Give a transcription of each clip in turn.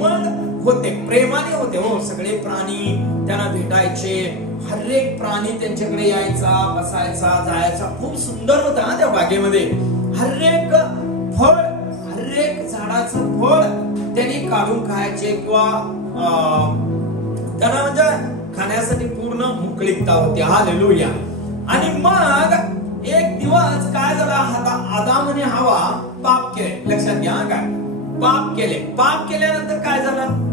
प्रेमळ होते, प्रेमाने होते. हो, सगळे प्राणी त्यांना भेटायचे, हर एक प्राणी त्यांच्याकडे यायचा, बसायचा, जायचा. खूप सुंदर होता त्या बागेमध्ये. हर एक फळ, हर एक झाडाचं फळ त्यांनी काढून खायचे किंवा त्यांना म्हणजे खाण्यासाठी पूर्ण मोकळीकता होती. हालेलुया. आणि मग एक दिवस काय झाला, आदाम आणि हवा पाप केले. लक्षात घ्या, काय पाप केले. पाप केल्यानंतर काय झालं,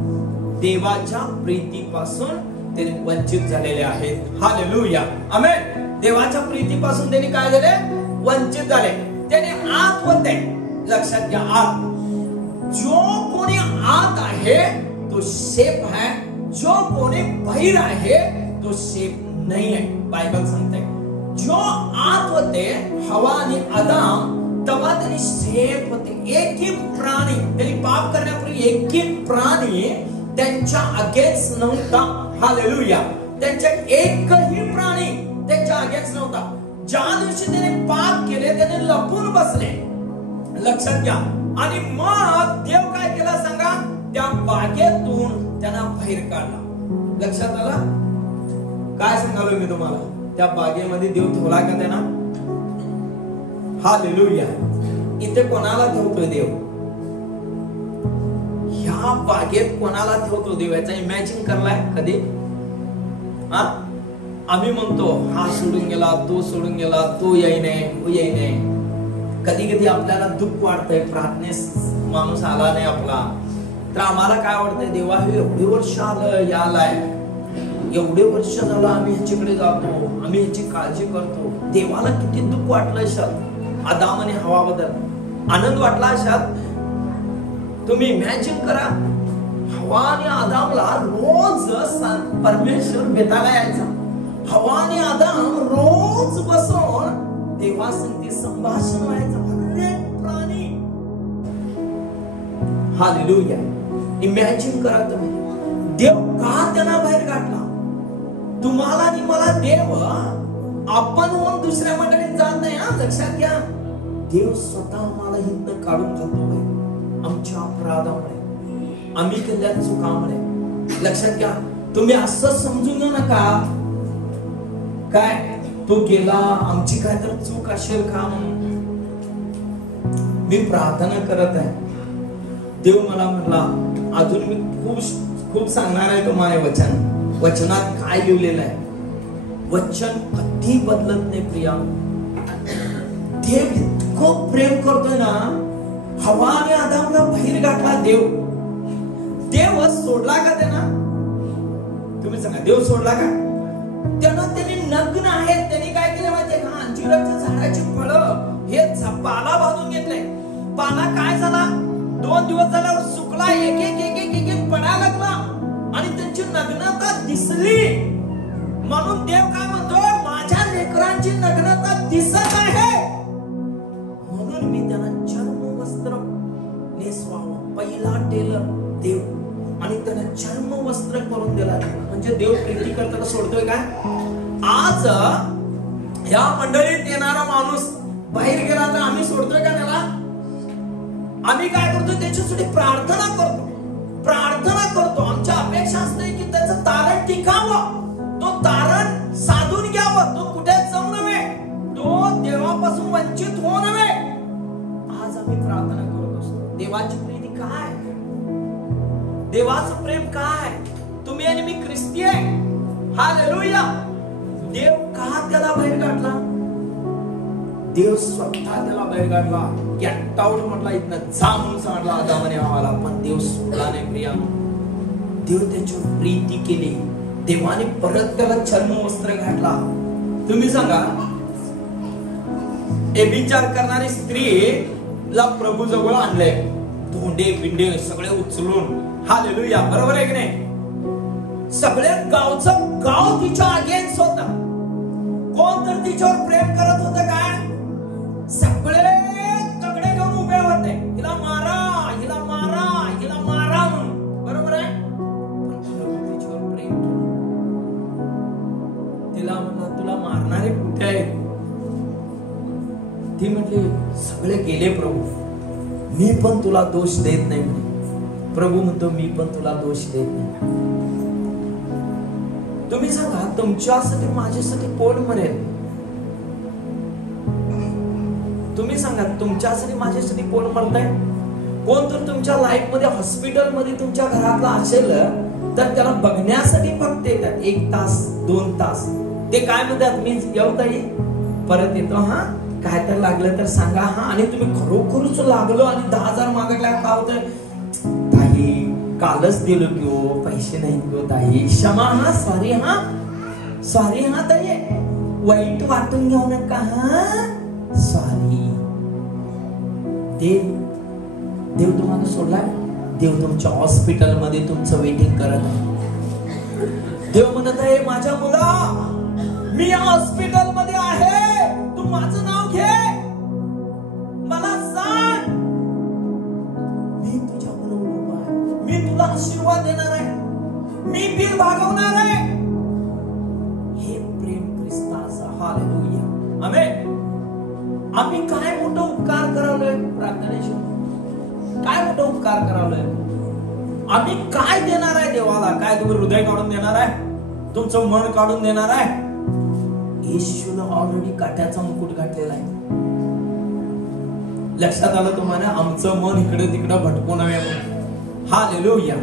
देवाच्या प्रीतीपासून ते वंचित झालेले आहेत. हालेलुया, आमेन. देवाच्या प्रीतीपासून त्यांनी काय झाले, वंचित झाले. त्याने आत होते. लक्षात घ्या, आत. जो कोणी आत आहे तो सेफ आहे, जो कोणी बाहेर आहे तो सेफ नाही आहे. बायबल सांगते जो आत होते हवा आणि आदाम तेव्हा त्यांनी सेफ होते. एकही प्राणी, त्यांनी पाप करण्यापूर्वी एकही प्राणी त्यांच्या अगेन्स्ट नव्हता. हालेलुया. त्यांच्या एकही प्राणी त्यांच्या अगेन्स्ट नव्हता. ज्या दिवशी त्याने पाप केले त्याने लपून बसले. लक्षात घ्या. आणि मग देव काय केला सांगा, त्या बागेतून त्यांना बाहेर काढला. लक्षात आलं काय सांगालो मी तुम्हाला, त्या बागेमध्ये देव ठेवला का त्यांना. हालेलुया. इथे कोणाला ठेवतोय देव, ह्या बागेत कोणाला ठेवतो देव, याचा इमॅजिन करलाय कधी. आम्ही म्हणतो हा सोडून गेला, तो सोडून गेला, तो येई नाही, तो येई नाही. कधी कधी आपल्याला दुःख वाटतंय, प्रार्थनेस माणूस आला नाही आपला, तर आम्हाला काय वाटतंय, देवा हे एवढे वर्ष आलं यालाय, एवढे वर्ष झालं आम्ही ह्याच्याकडे जातो, आम्ही ह्याची काळजी करतो. देवाला किती दुःख वाटलं अशात आदाम आणि हवा बद्दल, आनंद वाटला अशात. तुम्ही इमॅजिन करा, हवा आणि आदामला रोज परमेश्वर भेटायला यायचा. हवा आणि आदाम रोज बसून देवासंगती संभाषण व्हायचं. अनेक प्राणी. हालेलुया. इमॅजिन करा तुम्ही, देव का त्यांना बाहेर काढला. तुम्हाला आणि मला देव आपण होऊन दुसऱ्या मंडळीत जात नाही. लक्षात घ्या, देव स्वतः आम्हाला हितनं काढून घालतो आमच्या अपराधामुळे, आम्ही केलेल्या चुकामुळे. लक्षात घ्या. तुम्ही असं समजून घेऊ नका काय तो गेला, आमची काय तर चूक असेल का म्हणून. मी प्रार्थना करत आहे, देव मला म्हटला अजून मी खूप सांगणार आहे तुम्हाला. वचनात काय लिहिलेलं आहे, वचन कधी बदलत नाही प्रिया. देव इतकं प्रेम करतोय ना. हवा आणि आदामला बाहेर गाठला देव. देव सोडला का त्यांना, तुम्ही सांगा, देव सोडला का. त्यांनी नग्न आहेत, त्यांनी काय केलं माहितीये का, अंजीराच्या झाडाची फळं हे पाला बांधून घेतले. पाला काय झाला, 2 दिवस झाल्यावर सुकला, एक एक एक एक एक एक पडायला लागला आणि त्यांची नग्नता दिसली. म्हणून देव काय म्हणतो, माझ्या लेकरांची नग्नता दिसत आहे म्हणून मी त्यांना चर्म वस्त्र नेसवावं. पहिला टेलर देव, आणि त्यांना चर्म वस्त्र करून दिला. म्हणजे देव प्रीती करताना सोडतोय काय. आज या मंडळीत येणारा माणूस बाहेर गेला तर आम्ही सोडतोय का त्याला. आम्ही काय करतो, त्याच्यासाठी प्रार्थना करतो, प्रार्थना करतो. आमच्या अपेक्षा असते की त्याचं तारण टिकावं, तो तारण साधून घ्यावं, तो कुठे जाऊ नये, तो देवापासून वंचित होऊ नये. आज आम्ही प्रार्थना करत असतो. देवाची प्रीती काय, देवाचं प्रेम काय. तुम्ही आणि मी ख्रिस्ती आहे. हालेलुया. देव का त्याला बाहेर काढला, देव स्वतः त्याला बाहेर काढला. गेट आउट म्हटला, इथनं जा म्हणून सांगितला आदामाने हवाला, पण देव सोडला नाही प्रिया. देव त्याच्यावर प्रीती केली. देवाने परत त्याला चर्म वस्त्र घातला. तुम्ही सांगा, व्यभिचार करणारी स्त्रीला प्रभू जवळ आणले, धोंडे बिंडे सगळे उचलून. हालेलुया. बरोबर आहे की नाही. सगळे गावचं गाव तिच्या अगेन्स्ट होता. कोण तर तिच्यावर प्रेम करत होतं काय, सगळे तगडे घेऊन उभे होते, हिला मारा, हिला मारा, हिला मारा म्हणून. बरोबर आहे. पण तिच्यावर प्रेम केलं. तिला म्हणला, तुला मारणारे कुठे आहेत. ती म्हटली, सगळे गेले प्रभू, मी पण तुला दोष देत नाही म्हणे, प्रभू म्हणतो मी पण तुला दोष देत नाही. तुम्ही सांगा, तुमच्यासाठी माझ्यासाठी कोण मरेल? तुम्ही सांगा, तुमच्यासाठी माझ्यासाठी कोण मरतंय? कोण तर तुमच्या लाईफ मध्ये हॉस्पिटल मध्ये तुमच्या घरातला असेल तर त्याला बघण्यासाठी फक्त येतात 1 तास 2 तास. ते काय म्हणतात, मी येऊ ताई, परत येतो, हा काय तर लागलं तर सांगा, हा. आणि तुम्ही खरोखरच लागलो आणि 10,000 मागितल्या, काय होतंय, ताई कालच दिलो की हो, पैसे नाहीत गो ताई, क्षमा, हा, सॉरी, हा सॉरी, हा ताई, वाईट वाटून घेऊ नका, हा सॉरी. देव तुम्हाला सोडलाय? देव तुमच्या हॉस्पिटल मध्ये तुमचं वेटिंग करत आहे. देव म्हणत आहे, माझ्या मुला, मी या हॉस्पिटल मध्ये आहे, तू माझं नाव घे, मला सांग, मी तुझ्या बरोबर उभा आहे, मी तुला आशीर्वाद देणार आहे, मी बिल भागवणार आहे. हे प्रेम ख्रिस्ताचं. हालेलुया, आमेन. आम्ही काय मोठं उपकार करावलोय प्रार्थनेशिवाय? काय मोठं उपकार करावलोय? आम्ही काय देणार आहे देवाला? काय तुम्ही हृदय काढून देणार आहे? तुमचं मन काढून देणार आहे? येशूनं ऑलरेडी काट्याचा मुकुट घातलेला आहे. लक्षात आलं तुम्हाला? आमचं मन इकडे तिकडे भटकू नये म्हणून. हालेलुया.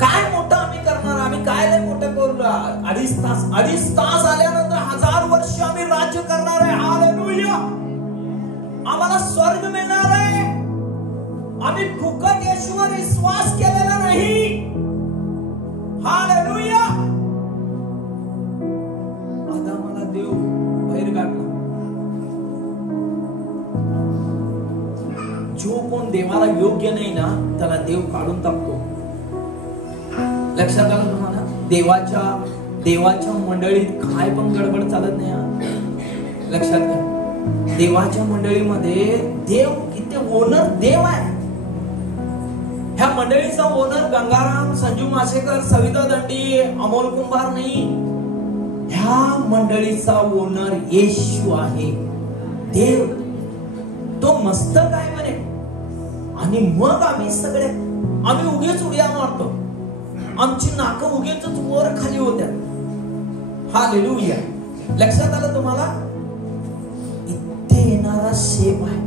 काय मोठं आम्ही करणार? आम्ही काय नाही मोठं करू? 2.5 तास आल्यानंतर 1000 वर्ष आम्ही राज्य करणार आहे. हालेलुया. आम्हाला स्वर्ग मिळणार आहे. आम्ही फुकट येशूवर विश्वास केलेला नाही. हालेलुया. आदामाला देव बाहेर काढला. जो कोण देवाला योग्य नाही ना, त्याला देव काढून टाकतो. लक्षात आलं तुम्हाला? देवाच्या मंडळीत काय पण गडबड चालत नाही. लक्षात घ्या, देवाच्या मंडळीमध्ये देव किती ओनर देव आहे. ह्या मंडळीचा ओनर गंगाराम, संजू माशेकर, सविता दंडी, अमोल कुंभार नाही. ह्या मंडळीचा ओनर येशू आहे, देव. तो मस्तक आहे म्हणे. आणि मग आम्ही उगीच उड्या मारतो. आमची नाकं उगीच वर खाली होत्या. हालेलुया. लक्षात आलं तुम्हाला? इथे येणारा शेप आहे.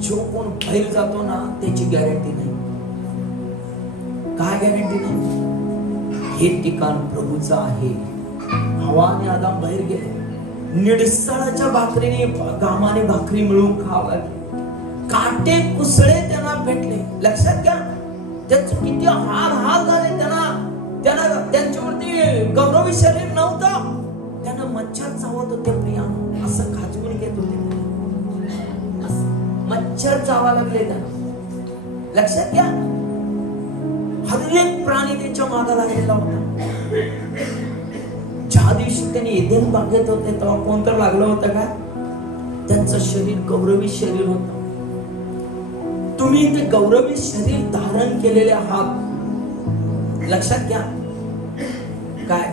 जो कोण बाहेर जातो ना, त्याची गॅरंटी नाही. काय गॅरंटी नाही? हे ठिकाण प्रभूचं आहे. हवा आणि आदाम बाहेर गेले. निडसळाच्या भाकरीने, घामाने भाकरी मिळून खावं लागली. काटे कुसळे त्यांना भेटले. लक्षात घ्या, त्यांचे किती हाल झाले. त्यांना त्यांच्यावरती गौरवी शरीर नव्हतं. त्यांना मच्छर चावत होते प्रियानो, असं खाजवून घेत होते. मच्छर चावा लागले त्यांना. लक्षात घ्या, हर एक प्राणी त्यांच्या मागे लागलेला होता. ज्या दिवशी त्यांनी एदेन बागेत होते तेव्हा कोणतं लागलं होतं का? त्यांचं शरीर गौरवी शरीर होतं. तुम्ही ते गौरवी शरीर धारण केलेले आहात. लक्षात घ्या, काय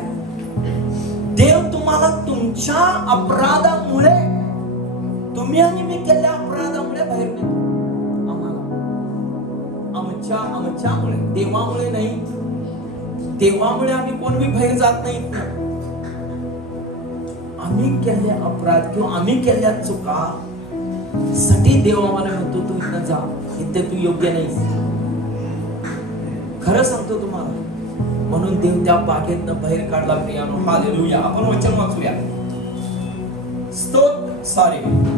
देव तुम्हाला तुमच्या अपराधामुळे, तुम्ही आणि मी केलेल्या अपराधामुळे बाहेर नेतो. आमच्यामुळे, देवामुळे नाही. देवामुळे आम्ही कोण बी बाहेर जात नाही. आम्ही केले अपराध किंवा आम्ही केल्या चुका साठी देव आम्हाला म्हणतो तू इथं जा, इथे तू योग्य नाहीस. खरं सांगतो तुम्हाला, म्हणून देव त्या बागेतनं बाहेर काढला प्रियानो. हालेलुया. आपण वचन वाचूया.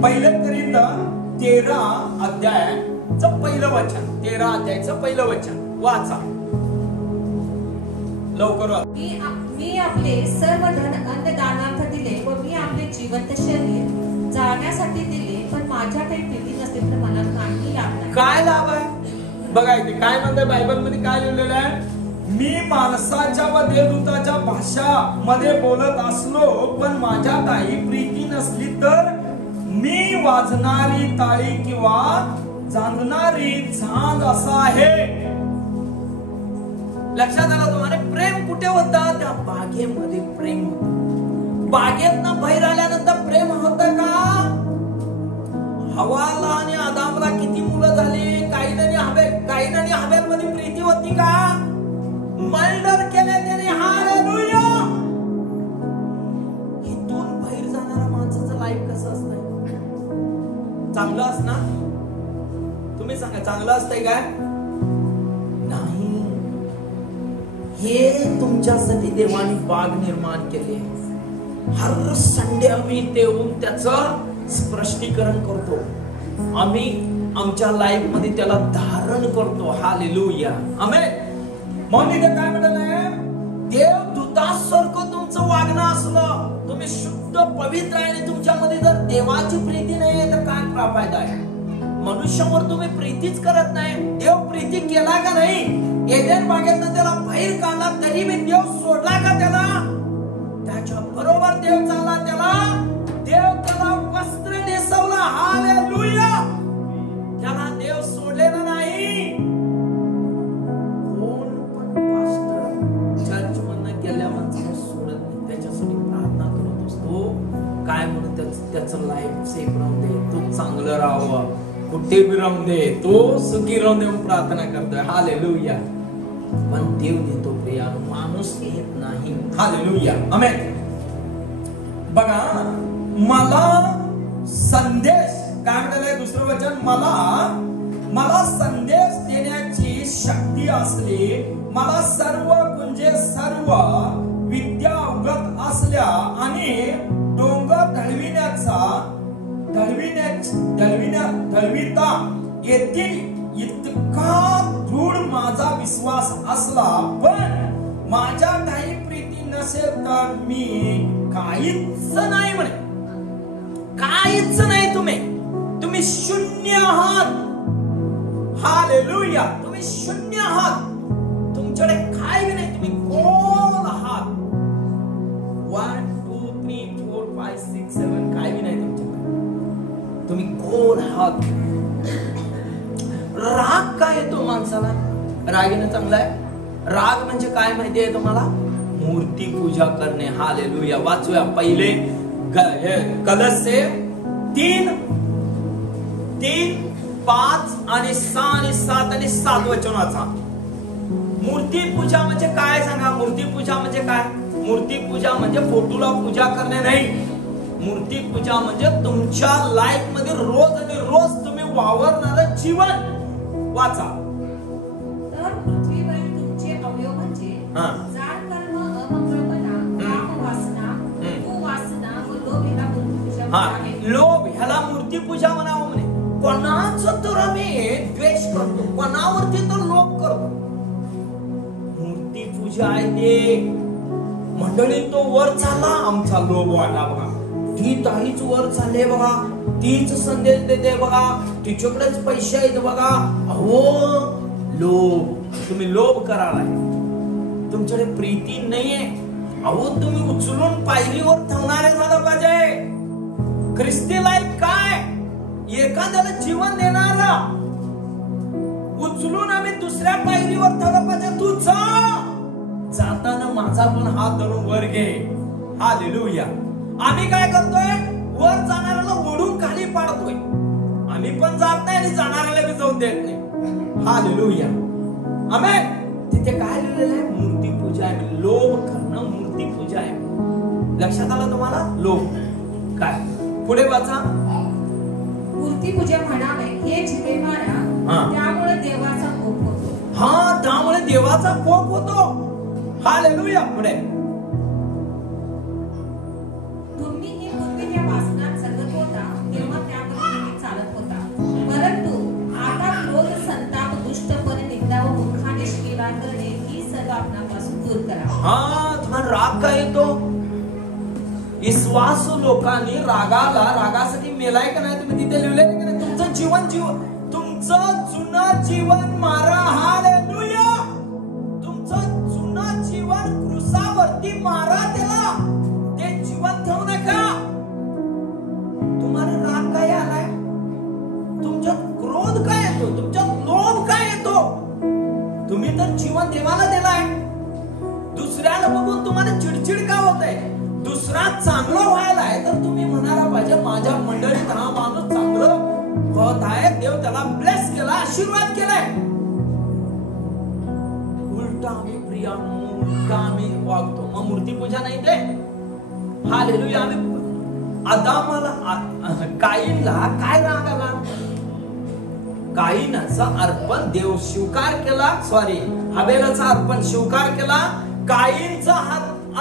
पहिलं करिंद 13 अध्यायाचं पहिलं वचन. 13 अध्यायाचं पहिलं वचन वाचा लवकर. मी आपले सर्व धन अन्नदानार्थ दिले व मी आपले जिवंत शरीर जाळण्यासाठी दिले, पण माझ्या काही प्रीती नसते तर मला काही लाभ नाही. काय लाभ आहे बघा इथे काय म्हणतंय बायबल मध्ये, काय लिहिलेलं आहे? मी माणसाच्या व देवदूताच्या भाषा मध्ये बोलत असलो, पण माझ्या काही प्रीती नसली तर मी वाजणारी टाळी किंवा जांजणारी झांज असा आहे. लक्षात आलं तुम्हाला? प्रेम कुठे होतं? त्या बागेमध्ये प्रेम होतं. बागेतनं बाहेर आल्यानंतर प्रेम होतं का? हवाला आणि आदामला किती मुलं झाली? काही काईन आणि हबेल मध्ये प्रीती होती का? मर्डर केले त्याने. हालेलुया. इथून बाहेर जाणारा माणसाचं लाईफ कसं असतंय? चांगलं असणार? तुम्ही सांगा, चांगलं असतंय काय? नाही. हे तुमच्यासाठी देवाने बाग निर्माण केली. हर संडे आम्ही येऊन त्याचं स्पष्टीकरण करतो. आम्ही आमच्या लाईफ मध्ये त्याला धारण करतो. हालेलुया. आमेन. म्हणून इथे काय म्हटलंय? देव दूतासारखं तुमचं वागणं असलं, तुम्ही शुद्ध पवित्र आहे आणि तुमच्यामध्ये जर देवाची प्रीती नाही आहे तर काय फायदा आहे? मनुष्यावर तुम्ही प्रीतीच करत नाही. देव प्रीती केला का नाही? एदेन बागेतनं त्याला बाहेर काढला तरी मी देव सोडला का त्याला? त्याच्या बरोबर देव चालला त्याला. देव त्याला वस्त्र नेसवला. हालेलुया. त्याला देव सोडलेला नाही. कोण पण पास्टर चर्च मधनं गेल्या माणसाला सोडत नाही. त्याच्यासाठी प्रार्थना करत असतो. काय म्हणून त्याचं लाईफ सेफ राहून दे, तू चांगलं राहावं, कुठे बी राहून दे, तो सुखी राहून दे म्हणून प्रार्थना करतोय. हालेलुया. पण देव देतो प्रिया, माणूस येत नाही. हालेलुया. आमेन. बघा, मला संदेश काय म्हटलंय दुसरं वचन? मला संदेश देण्याची शक्ती असली, मला सर्व विद्या अवगत असल्या आणि डोंगर ढळविता येतील इतका दृढ माझा विश्वास असला, पण माझ्या काही प्रीती नसेल तर मी काहीच नाही म्हणे. काहीच नाही. तुम्ही शून्य आहात. हालेलुया. तुम्ही शून्य आहात. तुमच्याकडे काय बी नाही. तुम्ही कोण आहात? 1 2 3 4 5 6 7 काय बी नाही तुमच्याकडे. तुम्ही कोण आहात? राग काय येतो माणसाला? राग येणं चांगलं आहे? राग म्हणजे काय माहिती आहे तुम्हाला? मूर्ती पूजा करणे. हालेलुया. वाचूया पहिले कलस्से 3 5 आणि 6 आणि 7 आणि 7 वचनाचा. मूर्ती पूजा म्हणजे काय सांगा? मूर्ती पूजा म्हणजे काय? मूर्ती पूजा म्हणजे फोटोला पूजा करणे नाही. मूर्ती पूजा म्हणजे तुमच्या लाईफ मध्ये रोज आणि रोज तुम्ही वावरणारं जीवन. वाचा. तर पृथ्वीवरील तुमचे अवयव म्हणजे जाड कर्म, अमंगळपणा, कामवासना, कुवासना व लोभ ह्याला मूर्ती पूजा आहे. लोभ ह्याला मूर्ती पूजा म्हणावं म्हणे. कोणाचं तर आम्ही द्वेष करतो, कोणावरती तर लोभ करतो. मूर्ती पूजा आहे ते. मंडळी तो वर चालला, आमचा लोभ वाढला बघा. ती ताईच वर चालले बघा, तीच संदेश देते बघा, तिच्याकडेच पैसे आहेत बघा. अहो लोभ. तुम्ही लोभ करालाय. तुमच्याकडे प्रीती नाहीये. अहो तुम्ही उचलून पायरीवर ठेवणारे झालं पाहिजे. ख्रिस्ती लाईफ काय? एखाद्याला जीवन देणारा उचलून आम्ही दुसऱ्या पायरीवर ठेवलं पाहिजे. तू जाताना माझा पण हात धरून वर घे. हालेलुया. आम्ही काय करतोय? वर जाणाऱ्याला ओढून खाली पाडतोय. आम्ही पण जात नाही आणि जाणाऱ्याला बी जाऊन देत नाही. हालेलुया. आमेन. तिथे काय लिहिलेलं आहे? मूर्ती पूजा आहे. लोभ करणं मूर्ती पूजा आहे. लक्षात आलं तुम्हाला? लोभ काय? पुढे वाचा. मूर्ती पूजा म्हणावे हे जिथे मारा, त्यामुळे देवाचा कोप होतो. त्यामुळे देवाचा कोप होतो. हालेलुया. पुढे. तुम्ही ही पूर्वी त्या वासनात जगत होता तेव्हा त्यामध्ये तुम्ही चालत होता. परंतु आता क्रोध, संताप, दुष्टपणे, निंदा व मूर्खाने शिवीगाळ करणे ही सर्व आपणापासून दूर करा. तुम्हाला राग काय येतो? विश्वास लोकांनी रागासाठी मेलाय का नाही? तुम्ही तिथे लिहिले की नाही? तुमचं तुमचं जुनं जीवन मारा. हालेलुया. तुमचं जुनं जीवन क्रूसावरती मारा. त्याला ते जीवन ठेवू नका. तुम्हाला राग काय आलाय? तुमच्यात क्रोध काय येतो? तुमच्यात लोभ काय येतो? तुम्ही तर जीवन देवाला दिलाय. दुसऱ्याला बघून तुम्हाला चिडचिड का होतंय? दुसरा चांगलं व्हायला आहे तर तुम्ही म्हणायला पाहिजे माझ्या मंडळीत हा माणूस चांगलं होत आहे. देव त्याला ब्लेस केला, आशीर्वाद केलाय. आम्ही प्रियानो, उलट आम्ही वागतो. मग मूर्तीपूजा नाही ते. हालेलुया. आम्ही आदामाला काईनला काय राग आला? काईनाचा अर्पण देव स्वीकार केला, सॉरी हबेलाचा अर्पण स्वीकार केला, काईनचा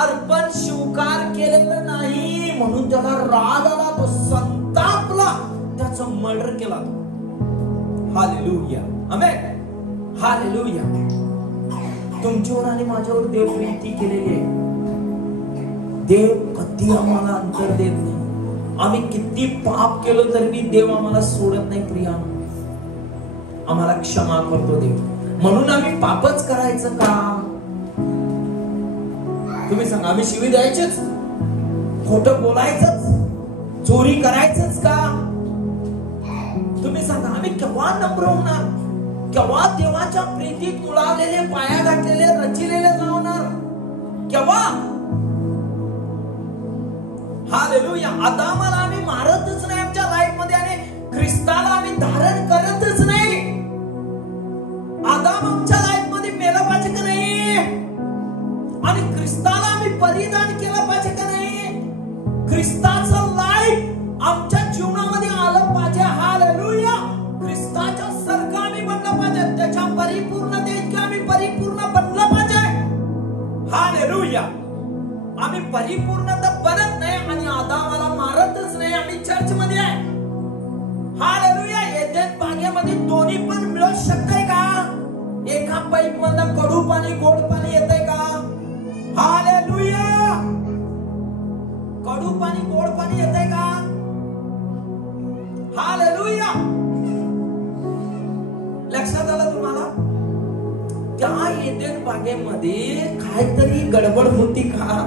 अर्पण स्वीकार केलेला नाही म्हणून त्याला राग आला, तो संतापला, त्याचं मर्डर केला. हालेलुया, आमेन, हालेलुया. तुमच्यावर आणि माझ्यावर देव प्रीती केलेली आहे. देव कधी आम्हाला अंतर देत नाही. आम्ही किती पाप केलो तरी देव आम्हाला सोडत नाही प्रियानो, आम्हाला क्षमा करतो देव. म्हणून आम्ही पापच करायचं का? तुम्ही सांगा, आम्ही शिवी द्यायचेच, खोटं बोलायचंच, चोरी करायचंच का? तुम्ही सांगा, आम्ही केव्हा नम्र होणार? केव्हा देवाच्या प्रीतीत मुळावलेले, पाया घातलेले, रचिलेले जाणार? केव्हा? हालेलुया. आदामाला आम्ही मारतच नाही आमच्या लाईफ मध्ये आणि ख्रिस्ताला आम्ही धारण करतच नाही. आदाम आमच्या लाईफ मध्ये मेला पाहिजे का नाही? आणि ख्रिस्ताला आम्ही परिधान केलं पाहिजे का नाही? ख्रिस्ताचं लाईफ आमच्या जीवनामध्ये आलं पाहिजे. हालेलुया. ख्रिस्ताच्या सारखं आम्ही बनलं पाहिजे, त्याच्या परिपूर्णतेत आम्ही परिपूर्ण बनलं पाहिजे. हालेलुया. आम्ही परिपूर्णता बनत नाही आणि आदामाला मारतच नाही. आम्ही चर्च मध्ये आहे. हालेलुया. एदेन बागेमध्ये दोन्ही पण मिळू शकतंय का? एका पाईप मधनं कडू पाणी गोड पाणी येतंय का? हालेलुया. कडू पाणी गोड पाणी येतंय का? हालेलुया. लक्षात आलं तुम्हाला? त्या एदेन बागेमध्ये काहीतरी गडबड होती का?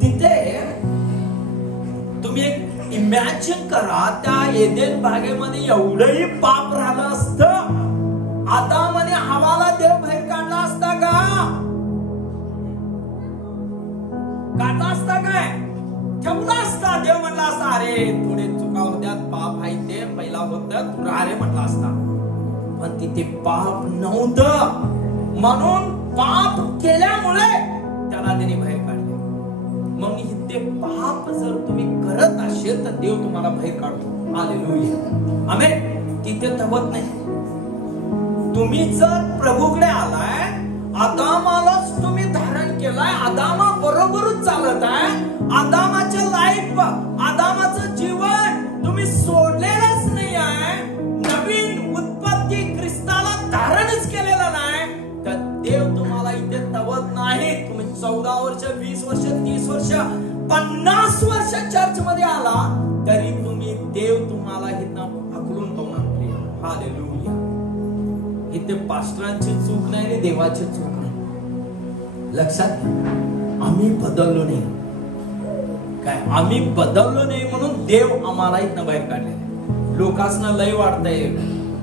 तिथे तुम्ही एक इमॅजिन करा, त्या एदेन बागेमध्ये एवढंही पाप राहिलं असतं, आदाम आणि हवाला देव बाहेर काढला असता का? काढला असता काय? ठेवला असता? देव म्हणला असता, अरे थोडे चुका होत्यात, पाप आहे ते पहिला होत, तू रे म्हटला असता. पण तिथे पाप नव्हतं, म्हणून पाप केल्यामुळे त्याला त्याने बाहेर काढले. मग इथे पाप जर तुम्ही करत असेल तर देव तुम्हाला बाहेर काढतो. हालेलुया, आमेन. तिथे थांबत नाही. तुम्ही जर प्रभूकडे आलाय, आदामालाच तुम्ही धारण केलाय, आदामा बरोबरच चालत आहे, आदामाचे लाईफ, आदामाचं जीवन तुम्ही सोडलेलंच नाही आहे, नवीन उत्पत्ती ख्रिस्ताला धारणच केलेलं नाही, तर देव तुम्हाला इथे तवत नाही. तुम्ही 14 वर्ष, 20 वर्ष, 30 वर्ष, 50 वर्ष चर्च मध्ये आला तरी तुम्ही देव तुम्हाला इथं हाकलून पावणार. हालेलुया. इथे पास्टरांची चूक नाही आणि देवाची चूक नाही. लक्षात घ्या, आम्ही बदललो नाही. काय आम्ही बदललो नाही म्हणून देव आम्हाला इथं बाहेर काढले. लोकांना लय वाटतंय.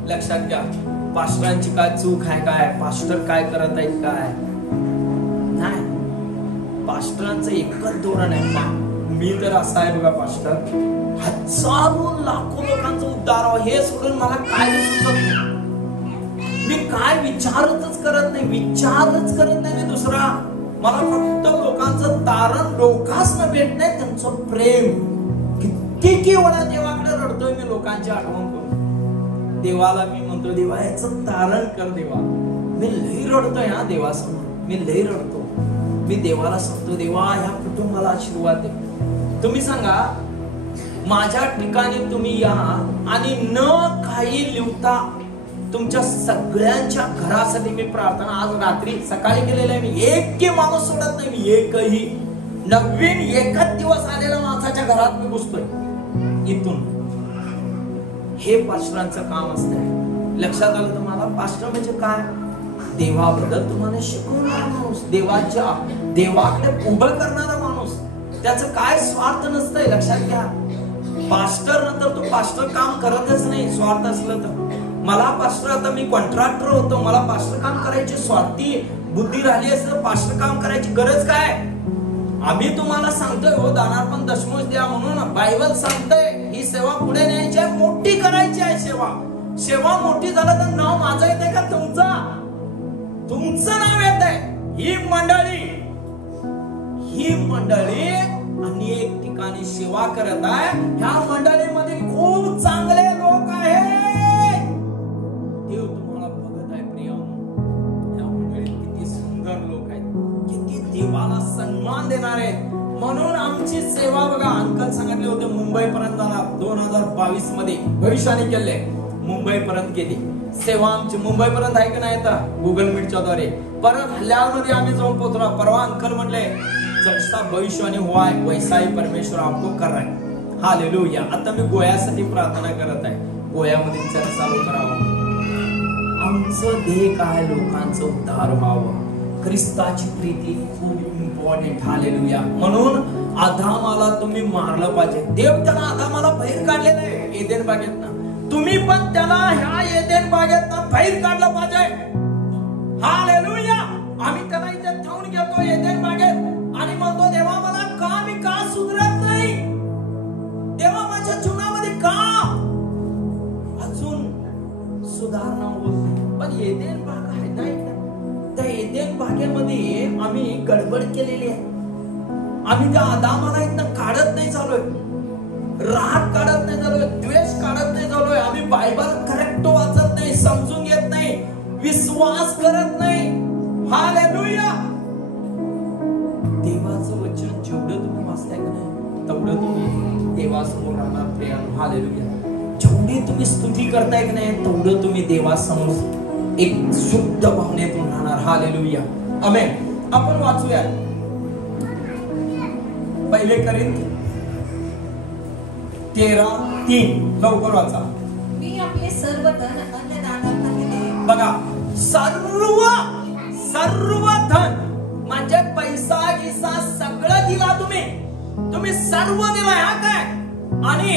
लक्षात घ्या, पास्टरांची काय चूक आहे, काय पास्टर काय करत आहेत, काय नाही. पास्टरांचं एकच धोरण आहे. मी तर असा आहे बघा, पास्टर हजारो लाखो लोकांचं उद्धार व्हावं हे सोडून मला काय सुचत नाही. मी काय विचारच करत नाही मी दुसरा. मला फक्त लोकांचं तारण, लोकांना भेटणे, त्यांचं प्रेम. किती वेळा देवाकडे रडतोय मी लोकांची आठवण करून. देवाला मी म्हणतो, देवा याचं तारण कर. देवा मी लई रडतोय, हा देवासमोर मी लई रडतो. मी देवाला सांगतो, देवा ह्या कुटुंबाला आशीर्वाद दे. तुम्ही सांगा, माझ्या ठिकाणी तुम्ही या आणि न काही लिहता तुमच्या सगळ्यांच्या घरासाठी मी प्रार्थना आज रात्री सकाळी केलेलं आहे. मी एक माणूस सोडत नाही. मी एकही नवीन एकच दिवस आलेल्या माणसाच्या घरात मी घुसतोय. इथून हे पास्टरांचं काम असतं. लक्षात आलं तुम्हाला? पास्टर म्हणजे काय? देवाबद्दल तुम्हाला शिकवणारा माणूस, देवाकडे उभं करणारा माणूस. त्याचं काय स्वार्थ नसतंय. लक्षात घ्या, पास्टर नंतर तो पास्टर काम करतच नाही स्वार्थ असलं तर. मला पास्टर, आता मी कॉन्ट्रॅक्टर होतो, मला पास्टर काम करायची स्वार्थी बुद्धी राहिली असं पास्टर काम करायची गरज काय? आम्ही तुम्हाला सांगतोय हो दानार पण दशमोश द्या म्हणून. बायबल सांगतोय ही सेवा पुढे न्यायची आहे, मोठी करायची आहे. सेवा मोठी झालं तर नाव माझं येते का तुमचा? तुमचं नाव येत आहे. ही मंडळी अनेक ठिकाणी सेवा करत आहे. ह्या मंडळीमध्ये खूप चांगले लोक आहेत. देव तुम्हाला बघत आहे प्रियानो. या मंडळीत किती सुंदर लोक आहेत, किती देवाला सन्मान देणार आहेत. म्हणून आमची सेवा बघा, अंकल सांगितले होते मुंबई पर्यंत जाणार 2022 मध्ये भविष्याने केले. मुंबई पर्यंत केली सेवा आमची. मुंबई पर्यंत आहे की नाही आता गुगल मीटच्या द्वारे. परत हल्यामध्ये आम्ही जाऊन पोहोचलो. परवा अंकल म्हणले जैसा भविष्याने हुआ है वैसा ही परमेश्वर आपको कर रहा है. हालेलुया. आता मी गोव्यासाठी प्रार्थना करत आहे. गोव्यामध्ये चर्च चालू करावं. आमचं ध्येय काय? लोकांचं उद्धार व्हावं. ख्रिस्ताची प्रीती खूप इम्पॉर्टंट. हालेलुया. म्हणून आदामाला तुम्ही मारलं पाहिजे. देव त्याला आदामाला बाहेर काढलेलं आहे एदेन बागेतनं. तुम्ही पण त्याला ह्या एदेन बागेतनं बाहेर काढलं पाहिजे. हालेलुया. आम्ही त्याला इथे ठेवून घेतो एदेन बागेत आणि म्हणतो देवा मला का सुधरत नाही, देवा माझ्या जीवनामध्ये का अजून सुधारणा होत नाही. पण एदेन बाग आहे नाही का, त्या एदेन बागेमध्ये आम्ही गडबड केलेली आहे. आम्ही त्या आदामाला इथं काढत नाही चालूय, राग काढत नाही चालूय, द्वेष काढत नाही चालूय. आम्ही बायबल करेक्ट वाचत नाही, समजून घेत नाही, विश्वास करत नाही. हालेलुया. देवाचं वचन जेवढं तुम्ही वाचताय का नाही तेवढं तुम्ही देवासमोर राहणार प्रियानो. हालेलुया. जेवढी तुम्ही स्तुती करताय की नाही तेवढं तुम्ही देवासमोर एक शुद्ध भावनेतून राहणार. हालेलुया. आमेन. आपण वाचूया पहिले करिंथ 13:3. लवकर वाचा. मी आपले सर्व धन अन्नदानार्थ दिले. बघा, सर्व धन म्हणजे पैसा गिसा सगळं दिला तुम्ही सर्व दिलाय. हा काय? आणि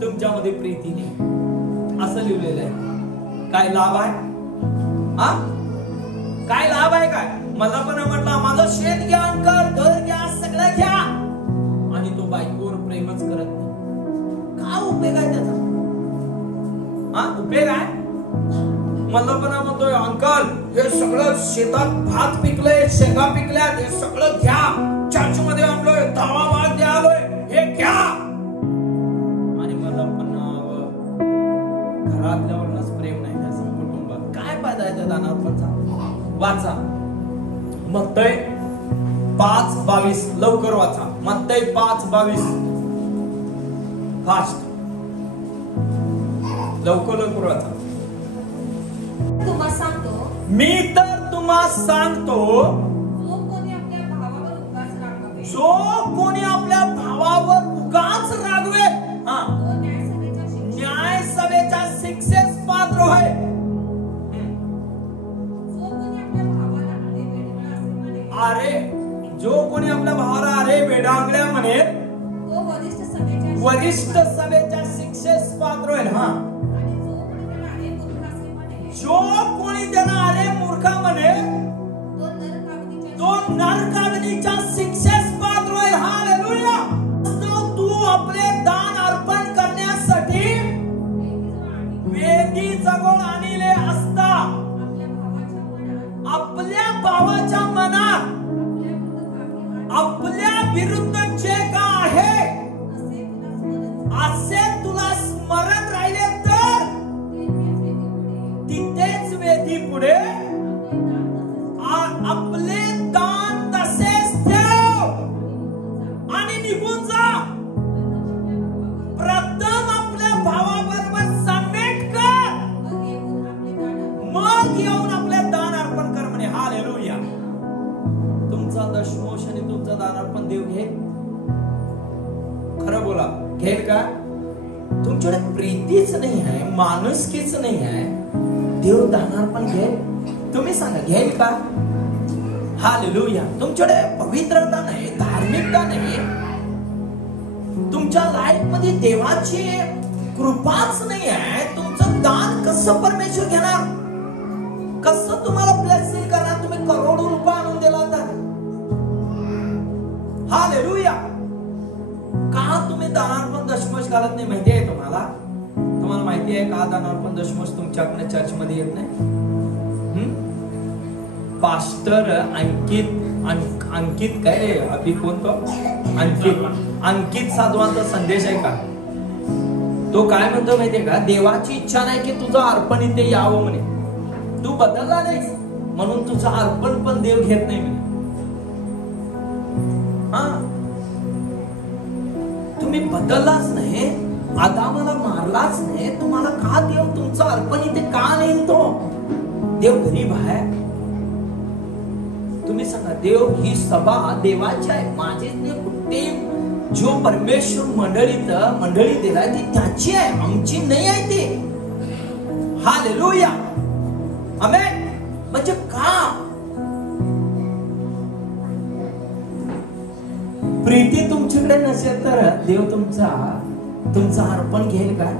तुमच्यामध्ये प्रीती नाही असं लिहिलेलं आहे. काय लाभ आहे? हा काय लाभ आहे? काय मला पण म्हटलं माझं शेत घ्या अंकल, घर घ्या, सगळं घ्या, आणि तो बायकोवर प्रेमच करत नाही. का उपयोग आहे त्याचा? हा उपयोग आहे? मला पण म्हणतोय अंकल हे सगळं शेतात भात पिकलंय, शेंगा पिकल्यात, हे सगळं घ्या, चर्च मध्ये आणलोय, 10वा भाग द्यालोय, हे घ्या. आणि मला पण घरातल्यावरच प्रेम नाही त्या कुटुंबात. काय फायदा आहे त्या दानाचा? वाचा मत्तई 5:22. लवकर वाचा मत्तई 5:22. फास्ट लवकर वाचा. तुम्हाला सांगतो, मी तर तुम्हाला सांगतो, जो कोणी आपल्या भावावर उगाच रागवे न्याय सभेच्या शिक्षेस पात्र होय. अरे जो कोणी आपल्या भावाला अरे वेडांगड्या म्हणे वरिष्ठ सभेच्या शिक्षेस पात्र होईल. हा, जो कोणी त्याला अरे मूर्खा म्हणे तो नरकाग्नीच्या शिक्षेस पात्र होईल. हालेलुया. तू आपले दान अर्पण करण्यासाठी वेदी जवळ आणले असता आपल्या भावाच्या मनात आपल्या विरुद्ध जे का आहे असे तुला स्मरण राहिले तर तिथेच वेदी पुढे आपले दान तसेच ठेव आणि निघून जा. प्रथम आपल्या भावाबरोबर समेट कर, मग येऊन आपले दान अर्पण कर म्हणे. हालेलुया. तुमचा दशमोश आणि तुमचं दान अर्पण देव घे. खरं बोला, घेईल का? तुमच्याकडे प्रीतीच नाही आहे, माणुसकीच नाही आहे, देव दान अर्पण घेईल? तुम्ही सांगा, घेईल का? हालेलुया. तुमच्याकडे पवित्रता नाही, धार्मिकता नाही, तुमच्या लाईफ मध्ये देवाची कृपाच नाही आहे, तुमचं दान कसं परमेश्वर घेणार? कसं तुम्हाला ब्लेसिंग करणार? तुम्ही करोडो रुपये आणून दिला तर? हालेलुया. का तुम्ही दानार्पण दशमोश घालत नाही माहिती आहे तुम्हाला? तुम्हाला माहिती आहे का दानार्पण दशमोश तुमच्याकडे चर्च मध्ये येत नाही? पास्टर अंकित काय रे अभि कोणतो अंकित साधवांचा संदेश आहे का? तो काय म्हणतो माहितीये का, देवाची इच्छा नाही की तुझं अर्पण इथे यावं म्हणे, तू बदलला नाहीस म्हणून तुझं अर्पण पण देव घेत नाही म्हणे. तुम्ही बदललाच नाही, आदामाला मारलाच नाही, तुम्हाला का देव तुमचं अर्पण इथे का नाही? तो देव गरीब आहे? तुम्ही सांगा, देव ही सभा देवाची आहे, माझीच नाही. कुठे जो परमेश्वर मंडळी दिलाय ती त्याची आहे, आमची नाही आहे ती. हालेलुया, आमेन. म्हणजे का प्रीती तुमच्याकडे नसेल तर देव तुमचं अर्पण घेईल का?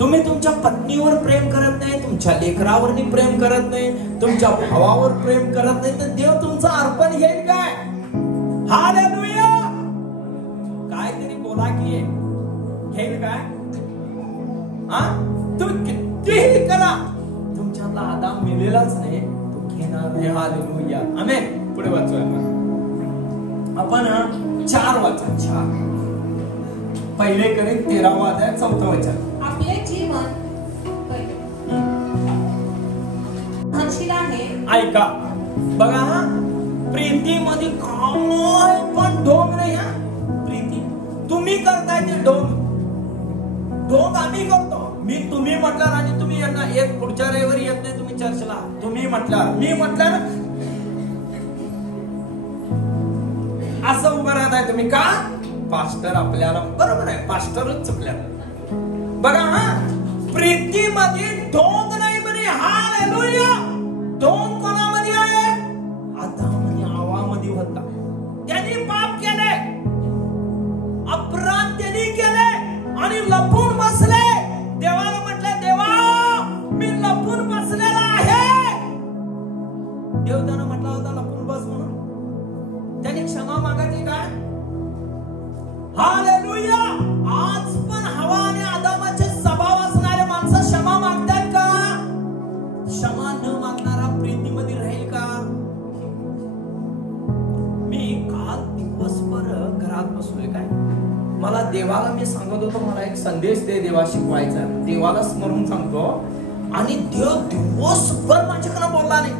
तुम्ही तुमच्या पत्नीवर प्रेम करत नाही, तुमच्या लेकरावर प्रेम करत नाही, तुमच्या भावावर प्रेम करत नाही, तर देव तुमचं अर्पण घेईल काय? हालेलुया. काहीतरी बोला की घेईल काय? तुम्ही कितीही करा, तुमच्यातला आदाम मिळेलाच नाही, तो घेणार नाही. हालेलुया, आमेन. पुढे वाचूया आपण 4 वाचा. 4 पहिले करीत 13वा अध्याय 4थं वचन. आपले जीवन सहनशील आहे. ऐका बघा, प्रीतीमध्ये काय पण ढोंग नाही. प्रीती तुम्ही करताय ते ढोंग आम्ही करतो. तुम्ही म्हटल्यावर आणि तुम्ही एक पुढच्या रविवारी येत नाही तुम्ही चर्चला. तुम्ही म्हटल्यावर मी म्हटल्यावर असं उभं राहत आहे तुम्ही का? पास्टर आपल्याला बरोबर आहे, पास्टरच चुकल्या. बघा प्रीतीमध्ये ढोंग नाही म्हणे. हालेलुया. ढोंग कोणामध्ये आहे? आदाम आणि हव्वामध्ये होता. त्यांनी पाप केले, अपराध त्यांनी केले आणि लपून बसले. देवाला म्हटलं, देवा मी लपून बसलेला आहे. देव त्यानं म्हटला होता लपून बस म्हणून. त्यांनी क्षमा मागितली काय? हालेलुया. आज पण हवा आणि आदामाचे स्वभाव असणारे माणसं क्षमा मागतात का? क्षमा न मागणारा प्रीतीमध्ये राहील का? मी काल दिवसभर घरात बसलोय काय, मला देवाला मी सांगत होतो मला एक संदेश देवा शिकवायचा. देवाला स्मरून सांगतो आणि देव दिवसभर माझ्याकडे बोलला नाही.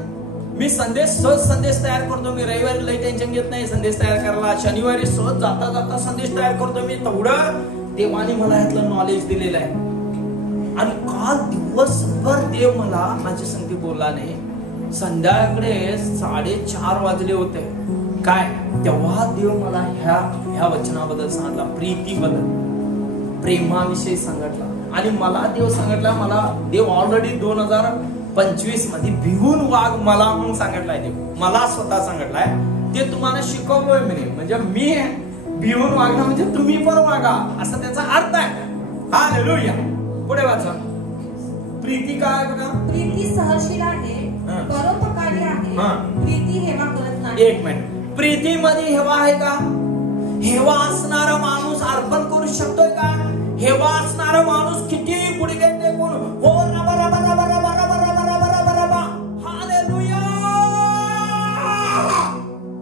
मी सहज संदेश तयार करतो. मी रविवारी लई टेन्शन घेत नाही संदेश तयार करायला. शनिवारी सहज जाता जाता संदेश तयार करतो. मी तेवढं देवाने मला यातलं नॉलेज दिलेलं आहे. आणि काल दिवसभर देव मला माझ्या संगती बोलला नाही. संध्याकाळी 4:30 वाजले होते काय, तेव्हा देव मला ह्या वचनाबद्दल सांगितला, प्रीतीबद्दल, प्रेमाविषयी सांगितला. आणि मला देव सांगितला, मला देव ऑलरेडी 2025 मध्ये भिवून वाघ मला म्हणून सांगितलाय. देव मला स्वतः सांगितलाय, ते तुम्हाला शिकवलोय मी. म्हणजे मी भिवून वागणं म्हणजे तुम्ही पण वागा असं त्याचा अर्थ आहे. हालेलुया. पुढे वाचा. प्रीती काय बघा, प्रीती सहनशील आहे, परोपकारी आहे, प्रीती हेवा करत नाही. एक मिनिट, प्रीतीमध्ये हेवा आहे का? हेवा असणारा माणूस अर्पण करू शकतोय का? हेवा असणारा माणूस किती पुढे घेते कोण हो रबा रबा रबा रबा रबा रबा रबा रबा रबा. हालेलुया.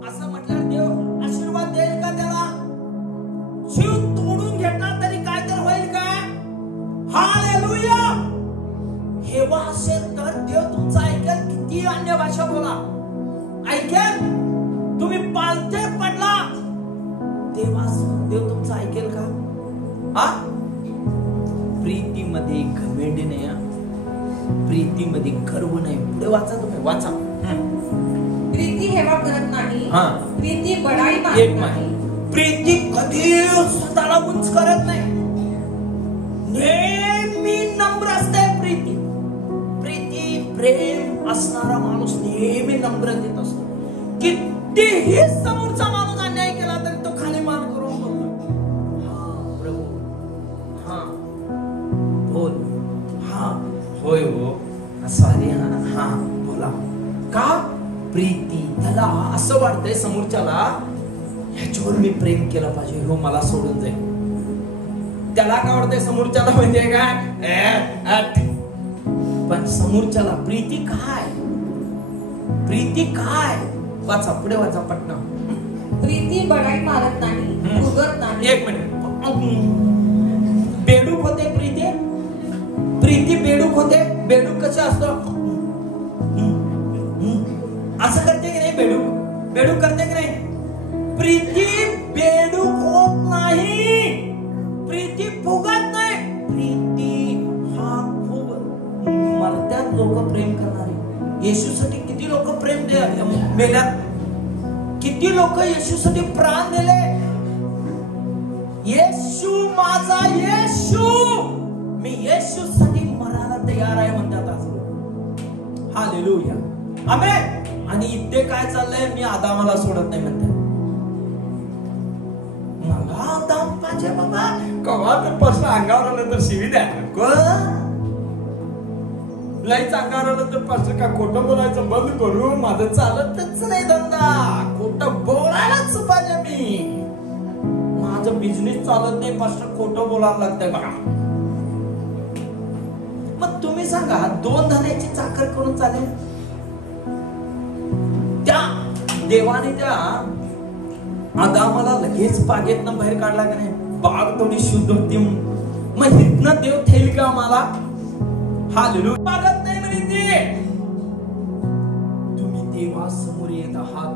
असं म्हटलं देव आशीर्वाद देईल का त्याला? जीव तोडून घेतला तरी काय तर होईल का? हालेलुया. हेवा असेल तर देव तुमचा ऐकेल. किती अन्य भाषा बोला, ऐकेल. तुम्ही पालथे पडला, देव तुमचं ऐकेल का? प्रीतीमध्ये घमेंड नाही, प्रीतीमध्ये गर्व नाही. पुढे वाचा तुम्ही, वाचा. प्रीती हेवा करत नाही, प्रीती बडाई मानत नाही. प्रीती कधी स्वतःला उंच करत नाही, नेहमी नम्र असते. प्रीती प्रेम असणारा माणूस नेहमी नम्रतेत असतो. कितीही समोरचा माणूस अन्याय केला तरी तो खाली मान करून बोलतो, हा प्रभू, हा बोल, हा होय हो सॉरी, हा बोला. का? प्रीती. त्याला असं वाटतंय समोरच्याला ह्याच्यावर मी प्रेम केलं पाहिजे, हो मला सोडून जाईल. त्याला काय वाटतंय समोरच्याला म्हणजे काय, पण समोरच्याला प्रीती काय? प्रीती काय? वाचा, पुढे वाचा पटना. प्रीती बडाई मारत नाही, उगत नाही. एक मिनिट. बेडूक होते प्रीती. प्रीती बेडूक होते. बेडूक कसं असतं? असं करते की नाही बेडूक? बेडूक करते की नाही? प्रीती बेडूक होत नाही. प्रीती फुगत नाही. प्रीती हा खूप मरत्यात लोक प्रेम करणारे. येशूसाठी किती लोक प्रेम मेल्यात. किती लोक येशूसाठी प्राण दिले. येशू माझा येशू, मी येशूसाठी मरायला तयार आहे म्हणतात आज. हालेलुया, आमेन. आणि इथे काय चाललंय? मी आदामाला सोडत नाही म्हणतात. मला आदाम पाहिजे बाबा. कवा तर पासून अंगावर आलं तर शिवी द्या. लईच अंगावर आलं तर पासून का खोटं बोलायचं बंद करू. माझं चालतच नाही धंदा. खोटं बोलायलाच पाहिजे मी. माझं बिझनेस चालत नाही पासून खोटं बोलायला लागतंय बघा. मग तुम्ही सांगा, 2 धन्याची चाकर करून चालेल? त्या देवाने त्या आदामाला लगेच बागेतनं बाहेर काढला का नाही? बाग थोडी शुद्ध होती. मग इथनं देव ठेल का मला? हालेलुया. बागत नाही म्हणे ते. तुम्ही देवासमोर येत आहात.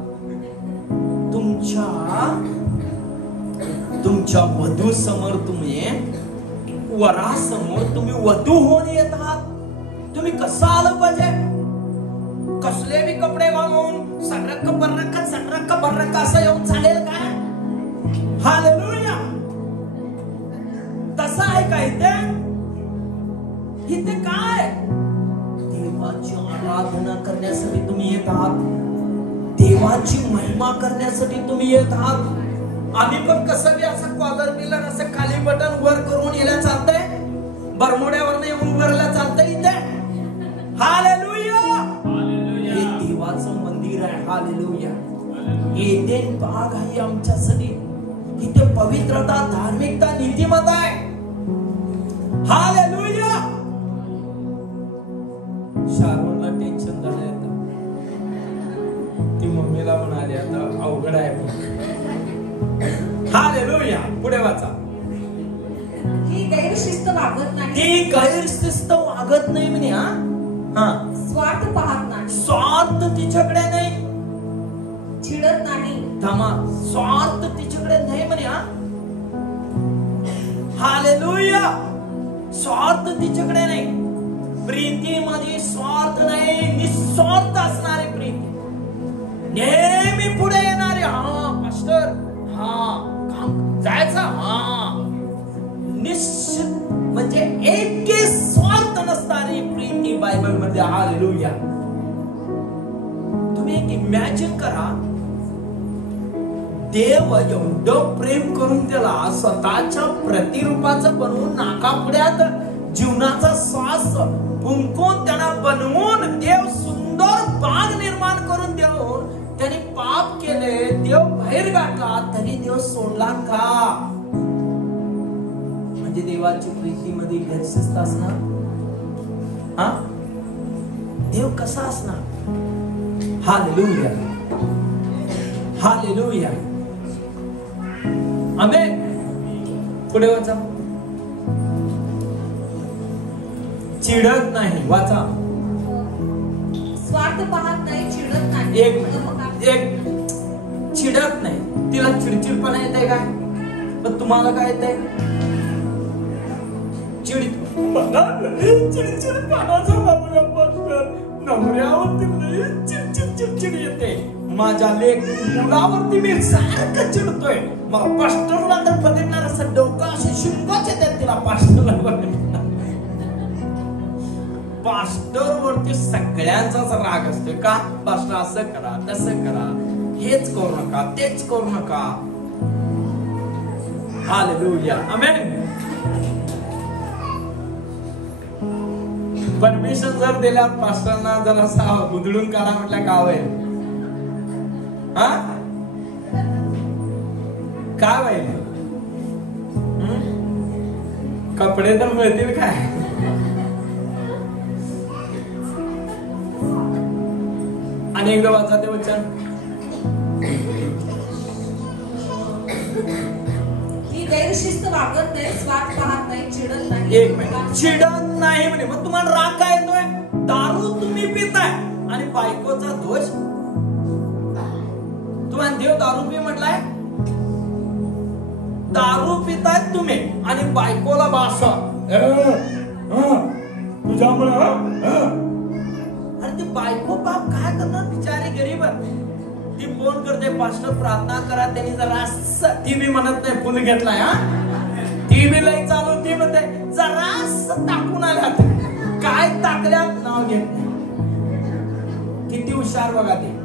तुमच्या वधू समोर, तुम्ही वरासमोर तुम्ही वधू होऊन येत आहात. तुम्ही कसं आलं पाहिजे? कसले बी कपडे घालून सटरक्क बर्रक्क असं येऊन चालेल काय? हालेलुया. तसं आहे का इथे? इथे काय? देवाची आराधना करण्यासाठी तुम्ही येत आहात. देवाची महिमा करण्यासाठी तुम्ही येत आहात. आम्ही पण कसं बी असं कॉलर बिलर असं खाली बटन वर करून यायला चालतंय? बरमोड्यावर येऊन उभारला चालतंय इथे? हालेलुया. हे देवाचं मंदिर आहे. हालेलुया. एदेन बाग आहे आमच्यासाठी. इथे पवित्रता, धार्मिकता, नीतिमत्ता आहे. हालेलुया. शारोनला टेन्शन झालंय आता. ती मम्मीला म्हणाली आता अवघड आहे. हालेलुया. पुढे वाचा. ही गैरशिस्त वागत नाही. ती गैरशिस्त वागत नाही म्हणे. हा, स्वार्थ पाहत नाही. स्वार्थ तिच्याकडे नाही. चिडत नाही. थांबा, स्वार्थ तिच्याकडे नाही म्हणे. हालेलुया. स्वार्थ तिच्याकडे नाही. प्रीतीमध्ये स्वार्थ नाही. निस्वार्थ असणारी प्रीती. नेहमी पुढे येणारे. हा मास्टर, हा काम जायचं. हा निश्चित म्हणजे एक स्वार्थ नसणारी प्रीती बायबल मध्ये. हालेलुया. तुम्ही एक इमॅजिन करा, देव एवढं प्रेम करून त्याला स्वतःच्या प्रतिरूपाचं बनवून नाकापुड्यात जीवनाचा श्वास फुंकून त्यांना बनवून देव सुंदर बाग निर्माण करून देऊन त्याने पाप केले, देव बाहेर गाठला, तरी देव सोडला का? म्हणजे देवाची प्रीतीमध्ये गैरशिस्त असणार. हा, देव कसा असणार? हालेलुया. हालेलुया. आमेन. पुढे वाचा. चिडत नाही. वाचा. स्वार्थ पाहत नाही, चिडत नाही. एक चिडत नाही. तिला चिडचिडपणा येते काय? पण तुम्हाला काय येते? चिडचिडपणाचा नवऱ्यावरती चिडचिड येते. माझ्या लेक मुलावरती मी सारखं चिडतोय. मला पास्टरला तर बघितणार असं डोकं असे शिंगाच येतात तिला. पास्टरला बघितणार, पास्टर वरती सगळ्यांचाच राग असतो का? पास्टर असं करा, तसं करा, हेच करू नका, तेच करू नका. हालेलुया. आमेन. परमिशन जर दिल्या पास्टरना जर असा उधळून काढा म्हटलं का होईल? हा, काय होईल? कपडे तर मिळतील काय? आणि एकदा वाचा ते वचन. ही गैरशिस्त वागत नाही, स्वाद पाहत नाही, चिडत नाही. एक मिनिट, चिडत नाही म्हणे. मग तुम्हाला राग काय येतोय? दारू तुम्ही पिताय आणि बायकोचा दोष. तुम्हाला देव दारू पी म्हटलाय? दारू पिताय तुम्ही आणि बायकोला बास तुझ्यामुळे. अरे ती बायको बाप काय करणार? बिचारी गरीब. ती फोन करते, पास्टर प्रार्थना करा. त्यांनी जरा ती बी म्हणत नाही फुल घेतलाय. हा ती बी लई चालू. ती म्हणते जरा टाकून आल्यात. काय टाकल्यात नाव घेत नाही. किती हुशार बघा ते.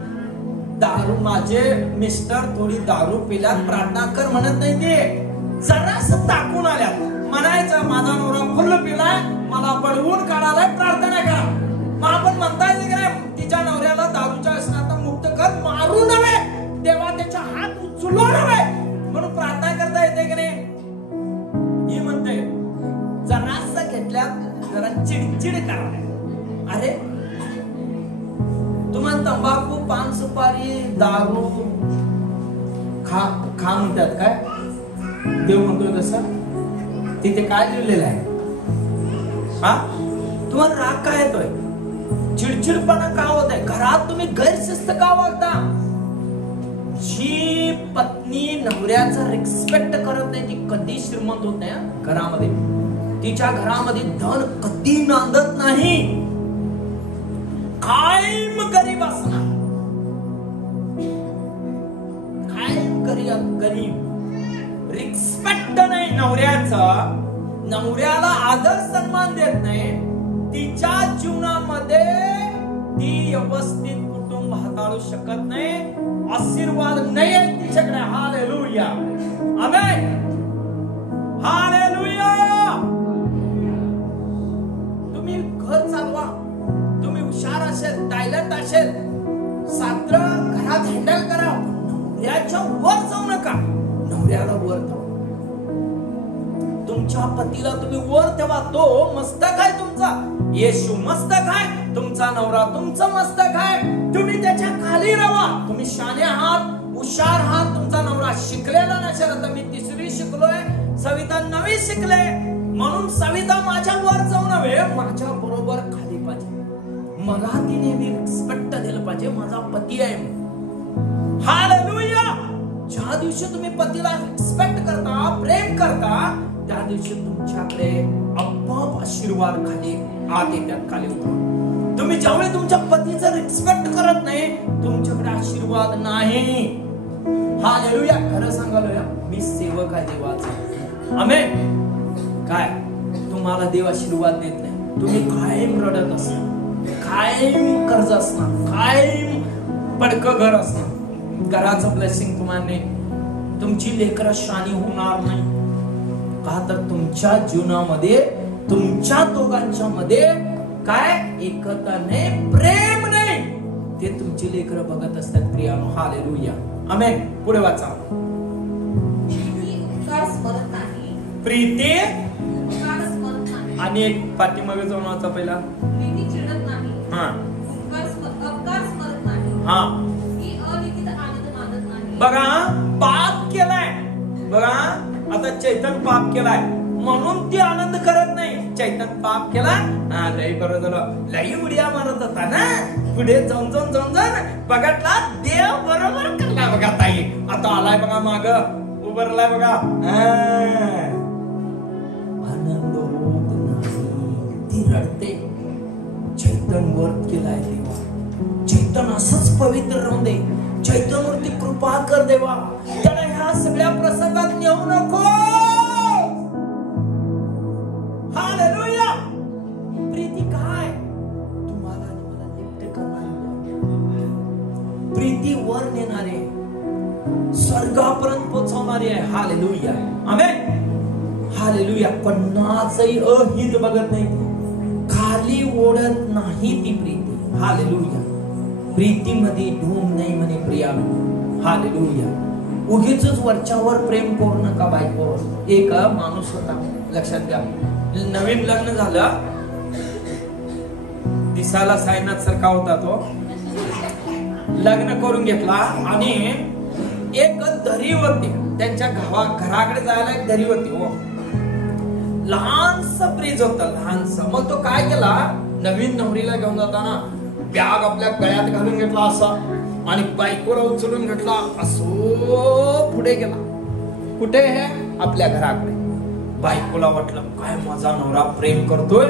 दारू, माझे मिस्टर थोडी दारू पिल्यात, प्रार्थना कर म्हणत नाही. ते जरास टाकून आल्यात. म्हणायचं माझा नवरा फुल पिलाय, मला पडवून काढायला प्रार्थना करा. मग आपण म्हणता येते की नाही, तिच्या नवऱ्याला दारूच्या व्यसनातून मुक्त कर. मारू नव्हे, देवा त्याच्या हात उचलू नव्हे म्हणून प्रार्थना करता येते की नाही? ही म्हणते जरास घेतल्यात, जरा चिडचिड करा. अरे तुम्हाला तंबाखू, पान, सुपारी, दारू खा म्हणतात काय? देव म्हणतोय तसं? तिथे काय लिहिलेलं आहे? हा तुम्हाला राग काय येतोय? चिडचिडपणा का होत आहे? घरात तुम्ही गैरशिस्त का वागता? जी पत्नी नवऱ्याचा रिस्पेक्ट करत नाही ती कधी श्रीमंत होत नाही. घरामध्ये तिच्या घरामध्ये धन कधी नांदत नाही. कायम गरीब असणार. कायम गरीब. रिस्पेक्ट नाही नवऱ्याचा. नवऱ्याला आदर सन्मान देत नाही. तिच्या जीवनामध्ये ती व्यवस्थित कुटुंब हाताळू शकत नाही. आशीर्वाद नाही आहे तिच्याकडे. हालेलुया, आमेन, हालेलुया. तुम्ही घर चालवा, तुम्ही हुशार असेल, टॅलेंट असेल, सात्र घरात हँडल करा, नवऱ्याच्या वर जाऊ नका. नवऱ्याला वर ठेवा. तुमच्या पतीला तुम्ही वर ठेवा. तो मस्तक आहे तुमचा. येशू मस्तक आहे. तुमचा नवरा तुमचं मस्तक आहे. तुम्ही त्याच्या खाली राहा. तुम्ही शाने आहात, हुशार आहात. तुमचा नवरा शिकलेला नसेल. आता मी 3री शिकलोय, सविता 9वी शिकले, म्हणून सविता माझ्या वर जाऊ नये, माझ्या बरोबर खाली पाहिजे. मला ती नेहमी रिस्पेक्ट दिलं पाहिजे. माझा पती आहे. हालेलुया. ज्या दिवशी तुम्ही पतीला रिस्पेक्ट करता, प्रेम करता, त्या दिवशी तुमच्याकडे आपोआप आशीर्वाद खाली आत येतात, खाली उतरतात. तुम्ही ज्यावेळी तुमच्या पतीचं रिस्पेक्ट करत नाही, तुमच्याकडे आशीर्वाद नाही. हालेलुया. खरं सांगालोया, मी सेवक आहे देवाचा. आमेन. काय तुम्हाला देव आशीर्वाद देत नाही? तुम्ही कायम रडत असणार, कायम कर्ज असणार, कायम पडकं घर असणार. घराचं ब्लेसिंग तुम्हाला नाही. तुमची लेकरं शानी होणार नाही. का तर तुमच्या जीवनामध्ये, तुमच्या दोघांच्या मध्ये काय एकता नाही, प्रेम नाही. ते तुमची लेकरं बघत असतात. प्रियानो, हालेलुया, आमेन. पुढे वाचा. प्रीती आणि एक पाठीमागे जाऊन वाचा पहिला. प्रीती चिडत नाही. हा, अपकार स्मरत नाही. हा, ही अलिखित आनंद मानत नाही. बघा पाप केलाय. बघा आता चैतन पाप केलाय म्हणून ती आनंद करत नाही. चैतन पाप केला, हा लई बरं झालं, लई उड्या मारत होता ना, पुढे जाऊन जाऊन जाऊन जाऊन बघितला देव बरोबर करला. बघा ताई आता आलाय बघा, माग उभारलाय बघा. आनंद होत नाही, ती रडते. चैतन वर्त केलाय देवा. चैतन असंच पवित्र राहून दे. चैतनवरती कृपा कर देवा. त्याला ह्या सगळ्या प्रसंगात नेऊ नको. हालेलुया. प्रीती काय तुम्हाला मला लिफ्ट करणारी, प्रीती वर नेणारे, स्वर्गापर्यंत पोहोचवणारी आहे. हालेलुया, आमेन, हालेलुया. पन्नासही अहित बघत नाही, खाली ओढत नाही ती प्रीती. हालेलुया. प्रीतीमध्ये ढूम नाही म्हणे प्रियानो. हालेलुया. उगीचच वरच्यावर प्रेम करू नका बायकोवर. एक माणूस होता, लक्षात घ्या, नवीन लग्न झालं, दिसायला सायनाथ सारखा होता तो. लग्न करून घेतला आणि एक दरी होती त्यांच्या घराकडे जायला, एक दरी होती हो, लहानस ब्रिज होता, लहानस. मग तो काय केला, नवीन नवरीला घेऊन जाताना बॅग आपल्या गळ्यात घालून घेतला असा आणि बायकोला उचलून घेतला, असो पुढे गेला. कुठे हे, आपल्या घराकडे. बायकोला वाटलं काय माझा नवरा प्रेम करतोय,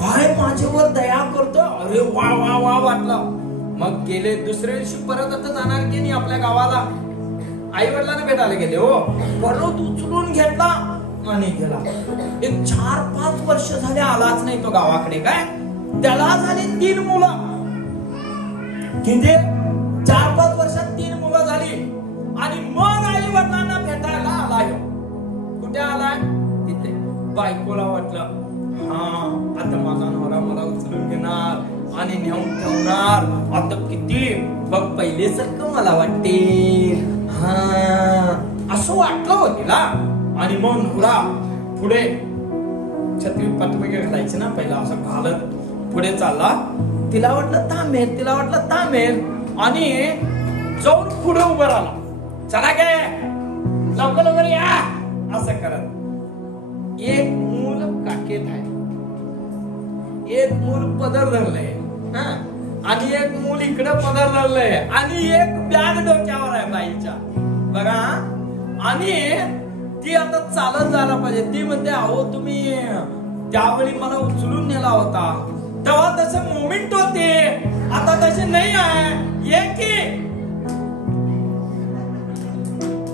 काय माझ्यावर दया करतोय, अरे वा वा वा वाटलं. मग गेले दुसऱ्या दिवशी परत आता जाणार की नाही आपल्या गावाला, आई वडिलांना भेटायला गेले हो. परत उचलून घेतला आणि गेला. एक 4-5 वर्ष झाले आलाच नाही तो गावाकडे. काय त्याला झाली 3 मुलं, म्हणजे 4-5 वर्षात 3 मुलं झाली. आणि मग आई वडिलांना भेटायला आलाय. कुठे आलाय, तिथे. बायकोला वाटलं हा आता माझा नवरा मला उचलून घेणार आणि नेऊन ठेवणार, आता किती बघ पहिलेसारखं मला वाटते, हा असं वाटलं हो तिला. आणि मग नवरा पुढे छत्री पटपके घालायचे ना पहिला, असं घालत पुढे चालला. तिला वाटलं थांबेल, तिला वाटलं थांबेल आणि जाऊन पुढे उभं राहिला. चला गे लवकर लवकर या असं करत. एक मूल काकेत आहे, एक मूल पदर धरलंय आणि एक मूल इकडे पदर धरलंय आणि एक बॅग डोक्यावर आहे बाईच्या बघा. आणि ती आता चालत जायला पाहिजे. ती म्हणते अहो तुम्ही त्यावेळी मला उचलून नेला होता तेव्हा तसे मोमेंट होते, आता तसे नाही आहे. ये की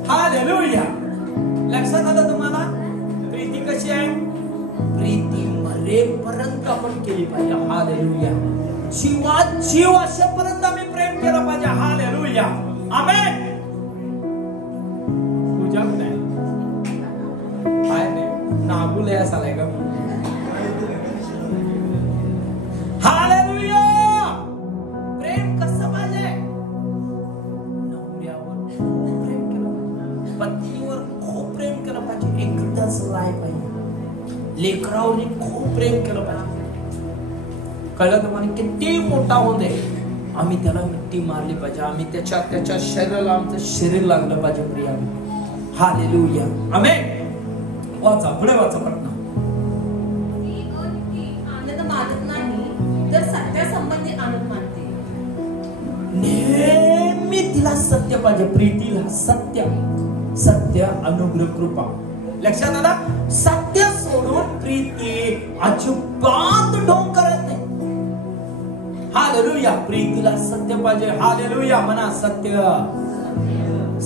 हालेलुया. लक्षात आलं तुम्हाला प्रीती कशी आहे? प्रीती मरेपर्यंत आपण केली पाहिजे. हालेलुया. जीवात जीव असेपर्यंत आम्ही प्रेम केलं पाहिजे. हालेलुया. आमेन. पूजा नाही काय नाही नागुले असालाय का? हालेलुया. प्रेम कसं पाहिजे? नवऱ्यावर खूप प्रेम केलं पाहिजे, पत्नीवर खूप प्रेम केलं पाहिजे, एकदाच राय पाहिजे, लेकरावर खूप प्रेम केलं पाहिजे. कळलं तुम्हाला? किती मोठा होऊ दे आम्ही त्याला मिट्टी मारली पाहिजे, आम्ही त्याच्या शरीराला आमचं शरीर लागलं पाहिजे प्रिया. हालेलुया. आमेन. वाचा पुढे वाचा पटना. आनंद मानत नाही तर सत्यासंबंधी आनंद मानते. नेहमी तिला सत्य पाहिजे, प्रीतीला सत्य, सत्य अनुग्रह कृपा. लक्षात आला? सत्य सोडून प्रीती अजिबात ढोंग करत नाही. हालेलुया. प्रीतीला सत्य पाहिजे. हालेलुया. म्हणा सत्य,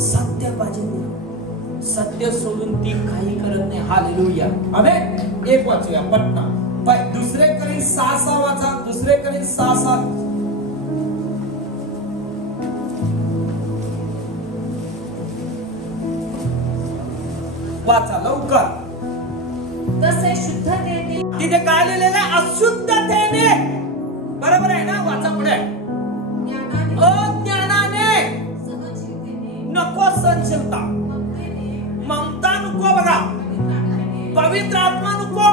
सत्य पाहिजे. सत्य सोडून ती काही करत नाही. हालेलुया. आमेन. एक वाचूया पटना. दुसरे करीन 6 वाचा. दुसरे करीन 6 वाचा लवकर. तसे शुद्धतेने, तिथे काय लिहिलेलं आहे? अशुद्धतेने. बरोबर आहे ना? वाचा पुढे. अज्ञानाने, नको सहनशीलता, ममता नको बघा, पवित्र आत्मा नको,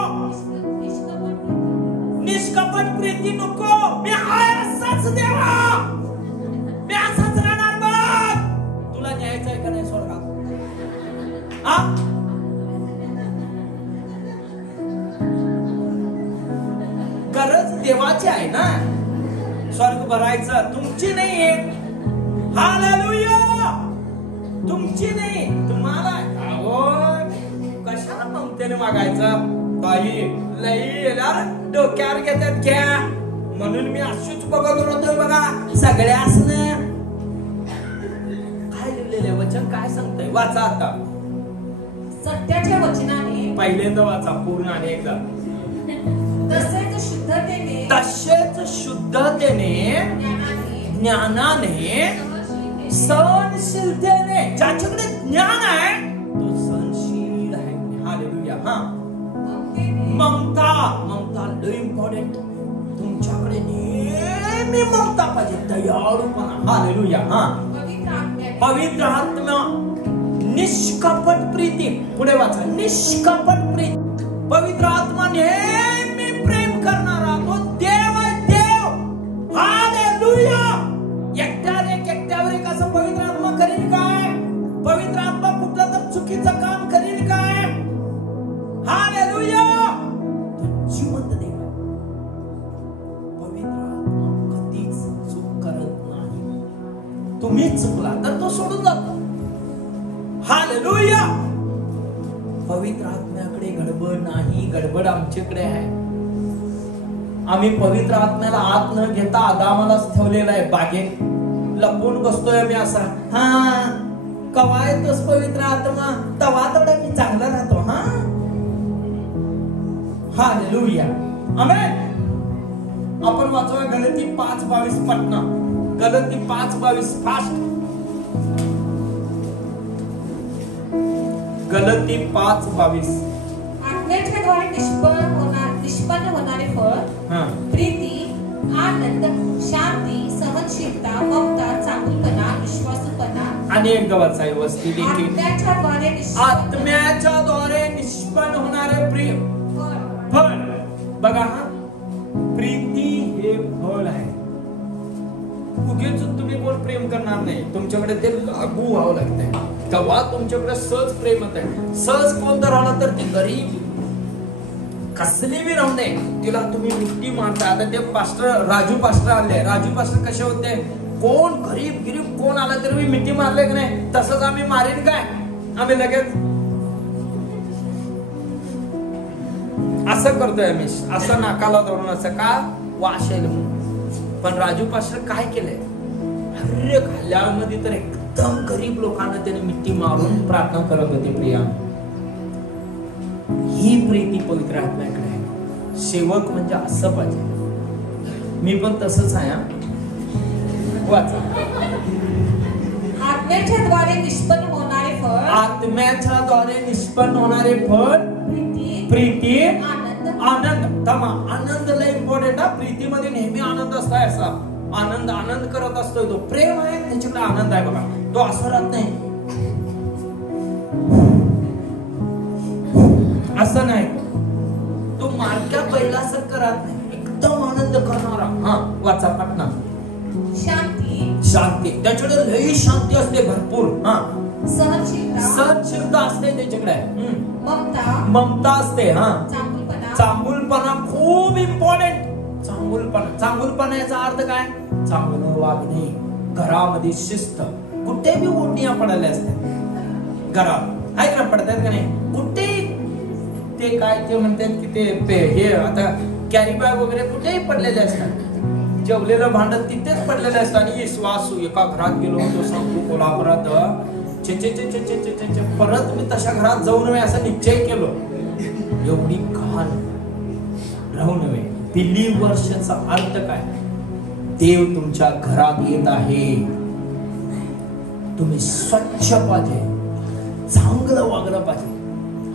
निष्कपट प्रीती नको. मी आहे असाच देवा, मी असाच राहणार. बघ तुला न्यायचंय का नाही स्वर्गात? गरज देवाची आहे ना, स्वर्ग भरायचं तुमची नाही. हालेलुया. तुमची नाही. तुम्हाला कशाला ममतेने मागायचं? बाई लई डोक्यावर घेतात घ्या म्हणून मी अशीच बघत होतो बघा सगळ्याच. काय लिहिलेले वचन काय सांगतंय? वाचा आता. सत्याच्या वचनाने, पहिल्यांदा वाचा पूर्ण आणि एकदा. तसेच शुद्धतेने, तसेच शुद्धतेने, ज्ञानाने, सहनशीलतेने. ज्याच्याकडे ज्ञान आहे तो सहनशील आहे. हालेलुया. हा. ममता, ममता लय इम्पॉर्टंट. तुमच्याकडे नेहमी ममता पाहिजे, दयाळूपणा. हालेलुया. हा. पवित्र आत्मा, निष्कपट प्रीती. पुढे वाचा. निष्कपट प्रीती. पवित्र आत्मा नेहमी प्रेम करणारा तो देव आहे. देव. हालेलुया. एकट्याने चुकला तर तो सोडून जातो. हालेलुया. पवित्र आत्म्याकडे गडबड नाही, गडबड आमच्याकडे आहे. आम्ही पवित्र आत्म्याला आत न घेता आदामालाच ठेवलेला आहे बागेत, लपून बसतोय मी असा. हा कवा येतोस पवित्र आत्मा, तवा तेवढा मी चांगला राहतो. हा हालेलुया. आमेन. आपण वाचूया गलती 5:22 पटना. गलती 5:22 फास्ट. गलती 5:22. आत्म्याच्या द्वारे निष्पन्न होणारे फळ प्रीती, आनंद, शांती, सहनशीलता, ममता, चांगुलपणा, विश्वासूपणा आणि एक गवतचा वस्ती देखील आत्म्याच्या द्वारे निष्पन्न होणारे प्रिय फळ. बघा हा, प्रीती हे फळ आहे. उगीच तुम्ही कोण प्रेम करणार नाही, तुमच्याकडे ते लागू व्हावं लागतंय. तेव्हा तुमच्याकडे सहज प्रेम होत आहे. सहज कोण तर राहिला तर ती गरीब कसली बी राहू नये, तिला तुम्ही मिठी मारता. आता ते पास्टर राजू पास्टर आले. राजू पास्टर कसे होते, कोण गरीब गिरीब कोण आला तरी मी मिठी मारले की नाही, तसंच आम्ही मारेन काय, आम्ही लगेच असं करतोय. आम्ही असं नाकाला धरून असं का वाशेल. पण राजू पास्टर काय केलंय, अरे खाल्यामध्ये तर एकदम गरीब लोकांना त्याने मिठी मारून प्रार्थना करत होते. प्रिया, ही प्रीती पवित्र आत्म्याकडे आहे. सेवक म्हणजे असं पाहिजे. मी पण तसंच आहे. वाचा. आत्म्याच्या द्वारे निष्पन्न होणारे फळ, आत्म्याच्या द्वारे निष्पन्न होणारे फळ प्रीती, आनंद. आनंद लय इम्पॉर्टंट आहे. प्रीतीमध्ये नेहमी आनंद असतो. असा आनंद करत असतोय. तो प्रेम आहे, त्याच्याकडे आनंद आहे. बघा, तो असं राहत नाही, असं नाही. तो मारक्या पहिल्यासारखं राहत नाही, एकदम आनंद करणारा. हा वाचा पटना. शांती, त्याच्याकडे लई शांती असते भरपूर. हा सहनशीलता असते त्याच्याकडे. ममता असते. हा चांगुलपणा खूप इम्पॉर्टंट. चांगुलपणा याचा अर्थ काय, चांगलं वागणे. घरामध्ये शिस्त. कुठे बी ओढणीया पडायला असते घरात, आहे का, पडतात का नाही कुठे. ते काय ते म्हणतात की ते हे आता कॅरी बॅग वगैरे कुठेही पडलेले असतात. जेवलेलं भांड तिथेच पडलेलं असतं. आणि श्वासू एका घरात गेलो होतो सांगू कोल्हापुरात, परत मी तशा घरात जाऊ नये असा निश्चय केलो. एवढी घाण राहू नये. बिलीव्हर्सचा अर्थ काय, देव तुमच्या घरात येत आहे. तुम्ही स्वच्छ पाहिजे, चांगलं वागलं पाहिजे.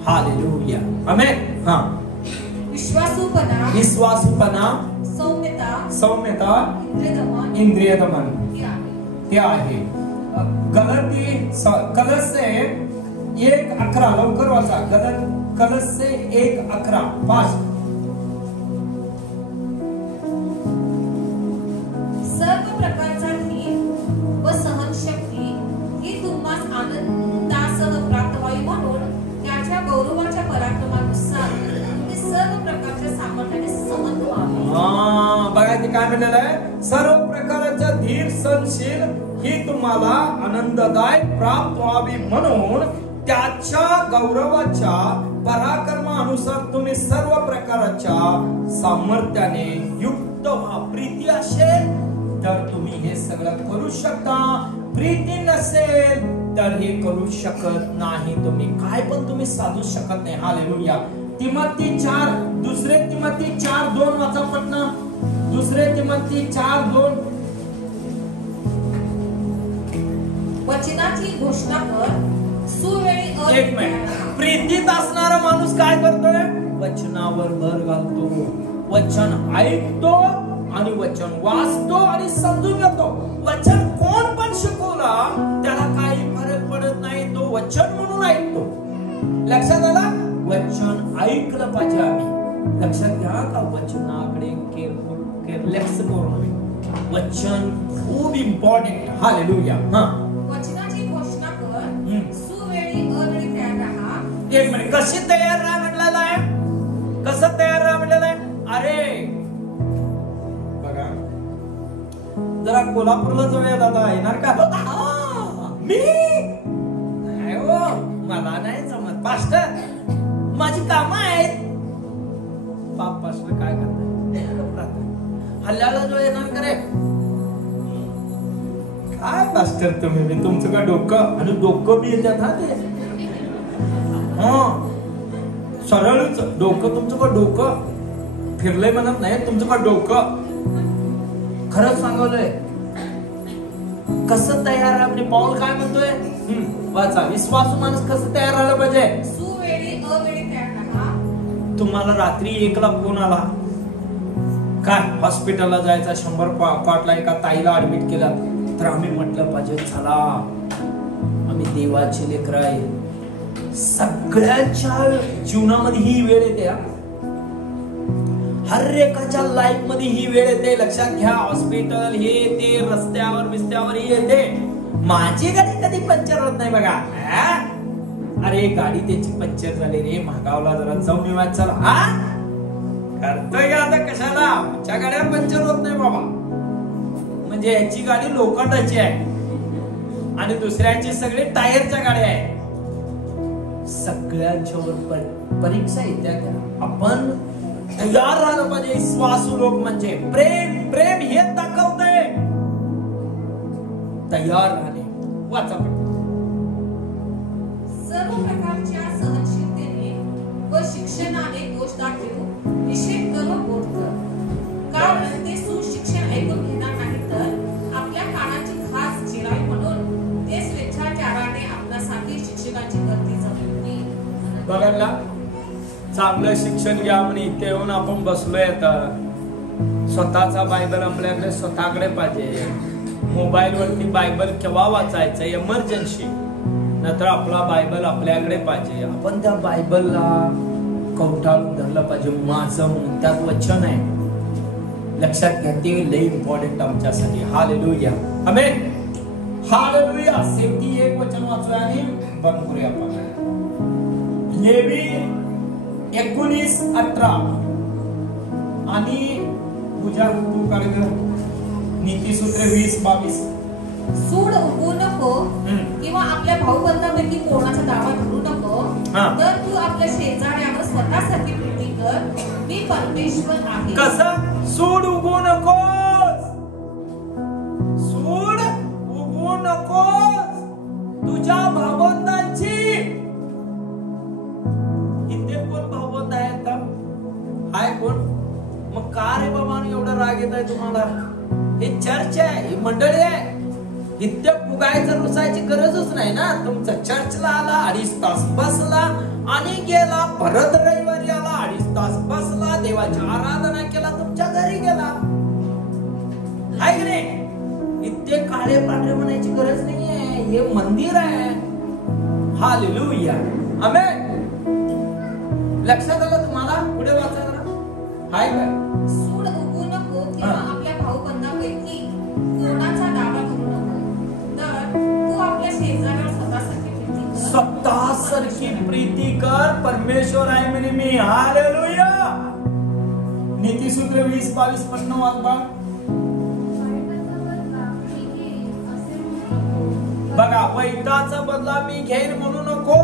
हालेलुया. आमेन. हा विश्वासूपणा, सौम्यता, इंद्रिय दमन ते आहे. गलती कलसे 1:11 लवकर वाचा. कलसे 1:11 फास्ट. सर्व प्रकारचा धीर व सहनशक्ती ही तुम्हास आनंदासह प्राप्त व्हावी म्हणून त्याच्या गौरवाच्या पराक्रमानुसार तुम्ही सर्व प्रकारच्या सामर्थ्याने समर्थ व्हावे. बघा ते काय म्हणलेलं आहे, सर्व प्रकारच्या धीर सहनशील ही तुम्हाला आनंददायक प्राप्त व्हावी म्हणून त्याच्या गौरवाच्या पराक्रमानुसार तुम्ही सर्व प्रकारच्या सामर्थ्याने युक्त व्हा. प्रीती असेल तर तुम्ही हे सगळं करू शकता. प्रीती नसेल तर हे करू शकत नाही. तुम्ही काय पण तुम्ही साधू शकत नाही. हालेलुया. तिमोथी 4 दुसरे तिमोथी 4:2 वाचा पटना. दुसरे तिमोथी 4:2. वचनाची घोषणा कर, सुवेळी एक मिनिट. प्रीतीत असणारा माणूस काय करतोय, वचनावर भर घालतो. वचन ऐकतो आणि वचन वाचतो आणि समजून घेतो. वचन कोण पण शिकवला त्याला काही फरक पडत नाही. तो वचन म्हणून ऐकतो. लक्षात आलं, वचन ऐकलं पाहिजे. आम्ही लक्षात घ्या का वचनाकडे केअरलेस करू नये. वचन खूप इम्पॉर्टंट. हालेलुया. हा वचनाची घोषणा कर, सुवेळी अवेळी तयार राहा. एक मिनिट. कशी तयार राहा म्हटलेलं आहे, कसं तयार राहा म्हटलेलं आहे. अरे बघा, जरा कोल्हापूरला जाऊया दादा, येणार का? पास्टर माझी कामं आहेत. बाप पास्टर काय करताय? हल्ल्याला जो येणार करे काय पास्टर तुम्ही, तुमचं का डोकं आणि डोकं बी येतात हा ते सरळच डोकं, तुमचं का डोकं फिरलंय म्हणत नाही, तुमचं का डोकं खरंच सांगवलंय. कसं तयार आपले पाऊल काय म्हणतोय वाचा. विश्वासू माणूस कसं तयार राहिलं पाहिजे? सुवेळी अवेळी तयार राहा. तुम्हाला रात्री 1ला फोन आला काय हॉस्पिटलला जायचा, 100 पाटला एका ताईला ऍडमिट केला, तर आम्ही म्हटलं पाहिजे चला आम्ही देवाचे लेकरं आहे. सगळ्यांच्या जीवनामध्ये ही वेळ येते, हर एकाच्या लाईफ मध्ये ही वेळ येते. लक्षात घ्या. हॉस्पिटल हे ते रस्त्यावर बिस्त्यावर येते. माझी गाडी कधी पंक्चर होत नाही बघा. अरे गाडी त्याची पंक्चर झाली रे, महागावला जरा जाऊन येऊया चला. करतोय का आता कशाला? आमच्या गाड्या पंक्चर होत नाही बाबा. म्हणजे याची गाडी लोखंडाची आहे आणि दुसऱ्यांची सगळी टायरच्या गाड्या आहे. सगळ्यांच्यावर परीक्षा येत्या. आपण तयार राहिलं पाहिजे. विश्वासू लोक म्हणजे प्रेम, प्रेम हे दाखवतंय तयार राहणे. वाचा सर्व प्रकारच्या सहनशीलतेने व शिक्षणाने दोष दाखवून निषेध करून बोध कर. कारण ते सुशिक्षण ऐकून घेणार नाही तर आपल्या कानाची खास चिरावी म्हणून ते स्वेच्छाचाराने आपल्यासाठी शिक्षकांची गर्दी जमली. बघा चांगलं शिक्षण घ्या म्हणे इथे येऊन आपण बसलोय. आता स्वतःचा बायबल आपल्याकडे स्वतःकडे पाहिजे. मोबाईल वरती बायबल केव्हा वाचायचं इमर्जन्सी, नंतर आपला बायबल आपल्याकडे पाहिजे. आपण त्या बायबलला कवटाळून धरलं पाहिजे. माझं म्हणून त्यात वचन आहे. लक्षात घ्या ते लई इम्पॉर्टंट आमच्यासाठी. हालेलुया, आमेन, हालेलुया. शेवटी एक वचन वाचूया आणि बंद करूया आपण. लेवी 19:18 आणि पूजा तू कार्यक्रम नीतिसूत्र 20:22. सूड उगवू नको किंवा आपल्या भाऊबंधापैकी कोणाचा दावा धरू नको, तर तू आपल्या शेजाऱ्यावर स्वतःसाठी प्रीती कर. मी परमेश्वर आहे. कसं? सूड उगवू नकोस, सूड उगवू नकोस तुझ्या भावंडांची. इथे कोण भावंड आहे आता? हाय कोण? मग का रे बाबा एवढा राग येत आहे तुम्हाला? हे चर्च आहे, ही मंडळी आहे. इथे फुगायचं रुसायची गरजच नाही ना. तुमचा चर्चला आला 2.5 तास बसला आणि गेला. परत रविवारी आला 2.5 तास बसला, देवाची आराधना केला, तुमच्या घरी गेला. आहे की नाही? इथे काळे पांढरे म्हणायची गरज नाहीये. हे मंदिर आहे. हालेलुया, आमेन. लक्षात आलं तुम्हाला? पुढे वाचा जरा. हाय काय? सूड उगवू नको किंवा आपल्या भाऊबंधापैकी कोणाचा दावा धरू नको, तर तू आपल्या शेजाऱ्यावर स्वतःसाठी प्रीती कर. स्वतःसारखी प्रीती कर. परमेश्वर आहे म्हणे मी. हालेलुया. नीतिसूत्र 20:22 पासून वाचा. बघा, वाईटाचा बदला मी घेईन म्हणू नको.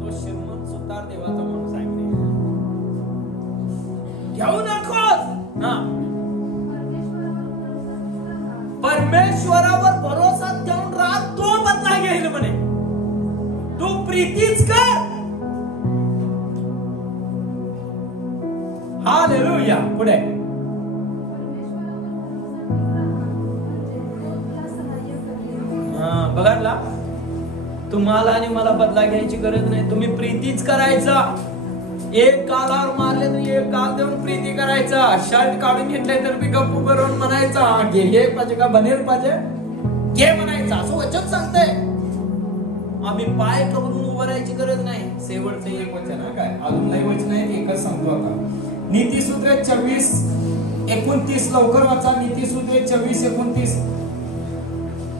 तो श्रीमंत सुतार देवाचा माणूस आहे. घेऊ नकोस. परमेश्वरावर भरोसा ठेवून राहा, तो बदला घेईल म्हणे. तू प्रीतीच कर. हालेलुया. पुढे बघा, तुम्हाला आणि मला बदला घ्यायची गरज नाही. तुम्ही प्रीतीच करायचा. एक गालावर मारले तर एक गाल देऊन प्रीती करायचा. शर्ट काढून घेतले तर मी गप्पू करून म्हणायचा घे पाहिजे का बनेर पाहिजे घे म्हणायचा. असं वचन सांगतंय. आम्ही पाय करून उभं राहायची गरज नाही. शेवटचं एक वचन काय अजून लई वचन आहे, एकच सांगतो आता. नीतिसूत्र 24:29 लवकर वाचा. नीतिसूत्र 24:29.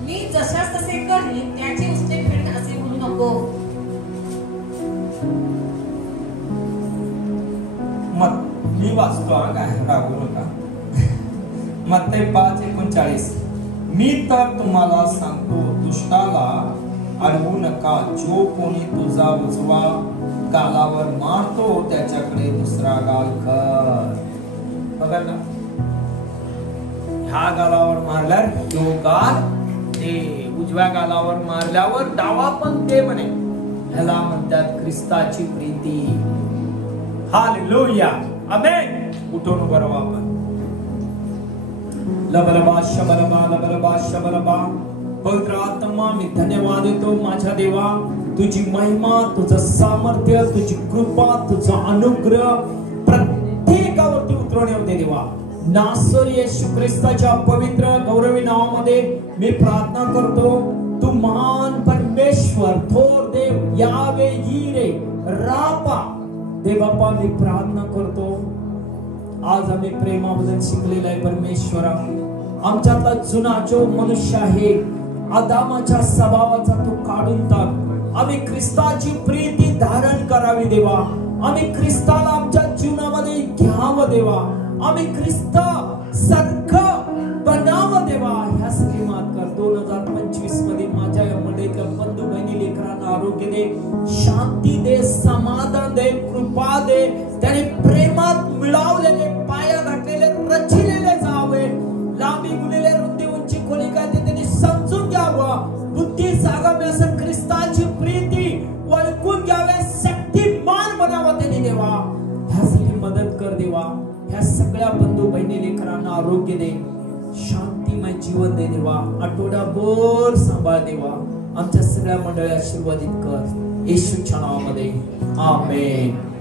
मी जशास तसे करीन त्याची उसने फेडीन असे म्हणू नको. मी वाचतो काय रागू नका. मत्ते 5:39. मी तर तुम्हाला सांगतो दुष्टाला अडवू नका. जो कोणी तुझा उजवा गालावर मारतो त्याच्याकडे दुसरा गाल कर. बघा ना, ह्या गालावर मारल्यावर तो गाल ते, उजव्या गालावर मारल्यावर डावा पण ते म्हणे. ह्याला म्हणतात ख्रिस्ताची प्रीती. हालेलुया, आमेन. उठून उभं राहू आपण. लबलबा शबलबा लबलबा शबलबा. पवित्र आत्मा, मी धन्यवाद देतो माझ्या देवा. तुझी महिमा, तुझं सामर्थ्य, तुझी कृपा, तुझा अनुग्रह प्रत्येकावरती उतरवणे होते देवा. नासरी येशू ख्रिस्ताच्या पवित्र गौरवी नावामध्ये मी प्रार्थना करतो. तू महान परमेश्वर, थोर देव, यावे यीरे रापा देव बाप्पा, मी प्रार्थना करतो. आज आम्ही प्रेमाबद्दल शिकलेला आहे परमेश्वरा. आमच्यातला जुना जो मनुष्य आहे, आदामाच्या स्वभावाचा तू काढून टाक. आम्ही ख्रिस्ताची प्रीती धारण करावी देवा. आम्ही ख्रिस्ताला आमच्या जीवनामध्ये घ्यावं देवा. आम्ही ख्रिस्त सारखं बनावं देवा. ह्या सगळी मात कर. 2025 मध्ये माझ्या या मंडळीतल्या बंधू बहिणी लेकरांना आरोग्य दे, शांती दे, समाधान दे, कृपा दे. त्याने प्रेमात मिळवलेले, पाया घातलेले, रचिलेले जावे. लांबी गुलेले, रुंदी उंची खोली काय ते त्यांनी समजून घ्यावं. बुद्धी जागावी असं ख्रिस्ताची प्रीती ओळखून घ्यावे. शक्तिमान बनावं त्यांनी देवा. ह्यासाठी मदत कर देवा. ह्या सगळ्या बंधू बहिणी लेकरांना आरोग्य दे, शांतिमय जीवन दे देवा. आठवडाभर सांभाळ देवा. आमच्या सगळ्या मंडळी आशीर्वादित कर येशूच्या नावामध्ये, आमेन.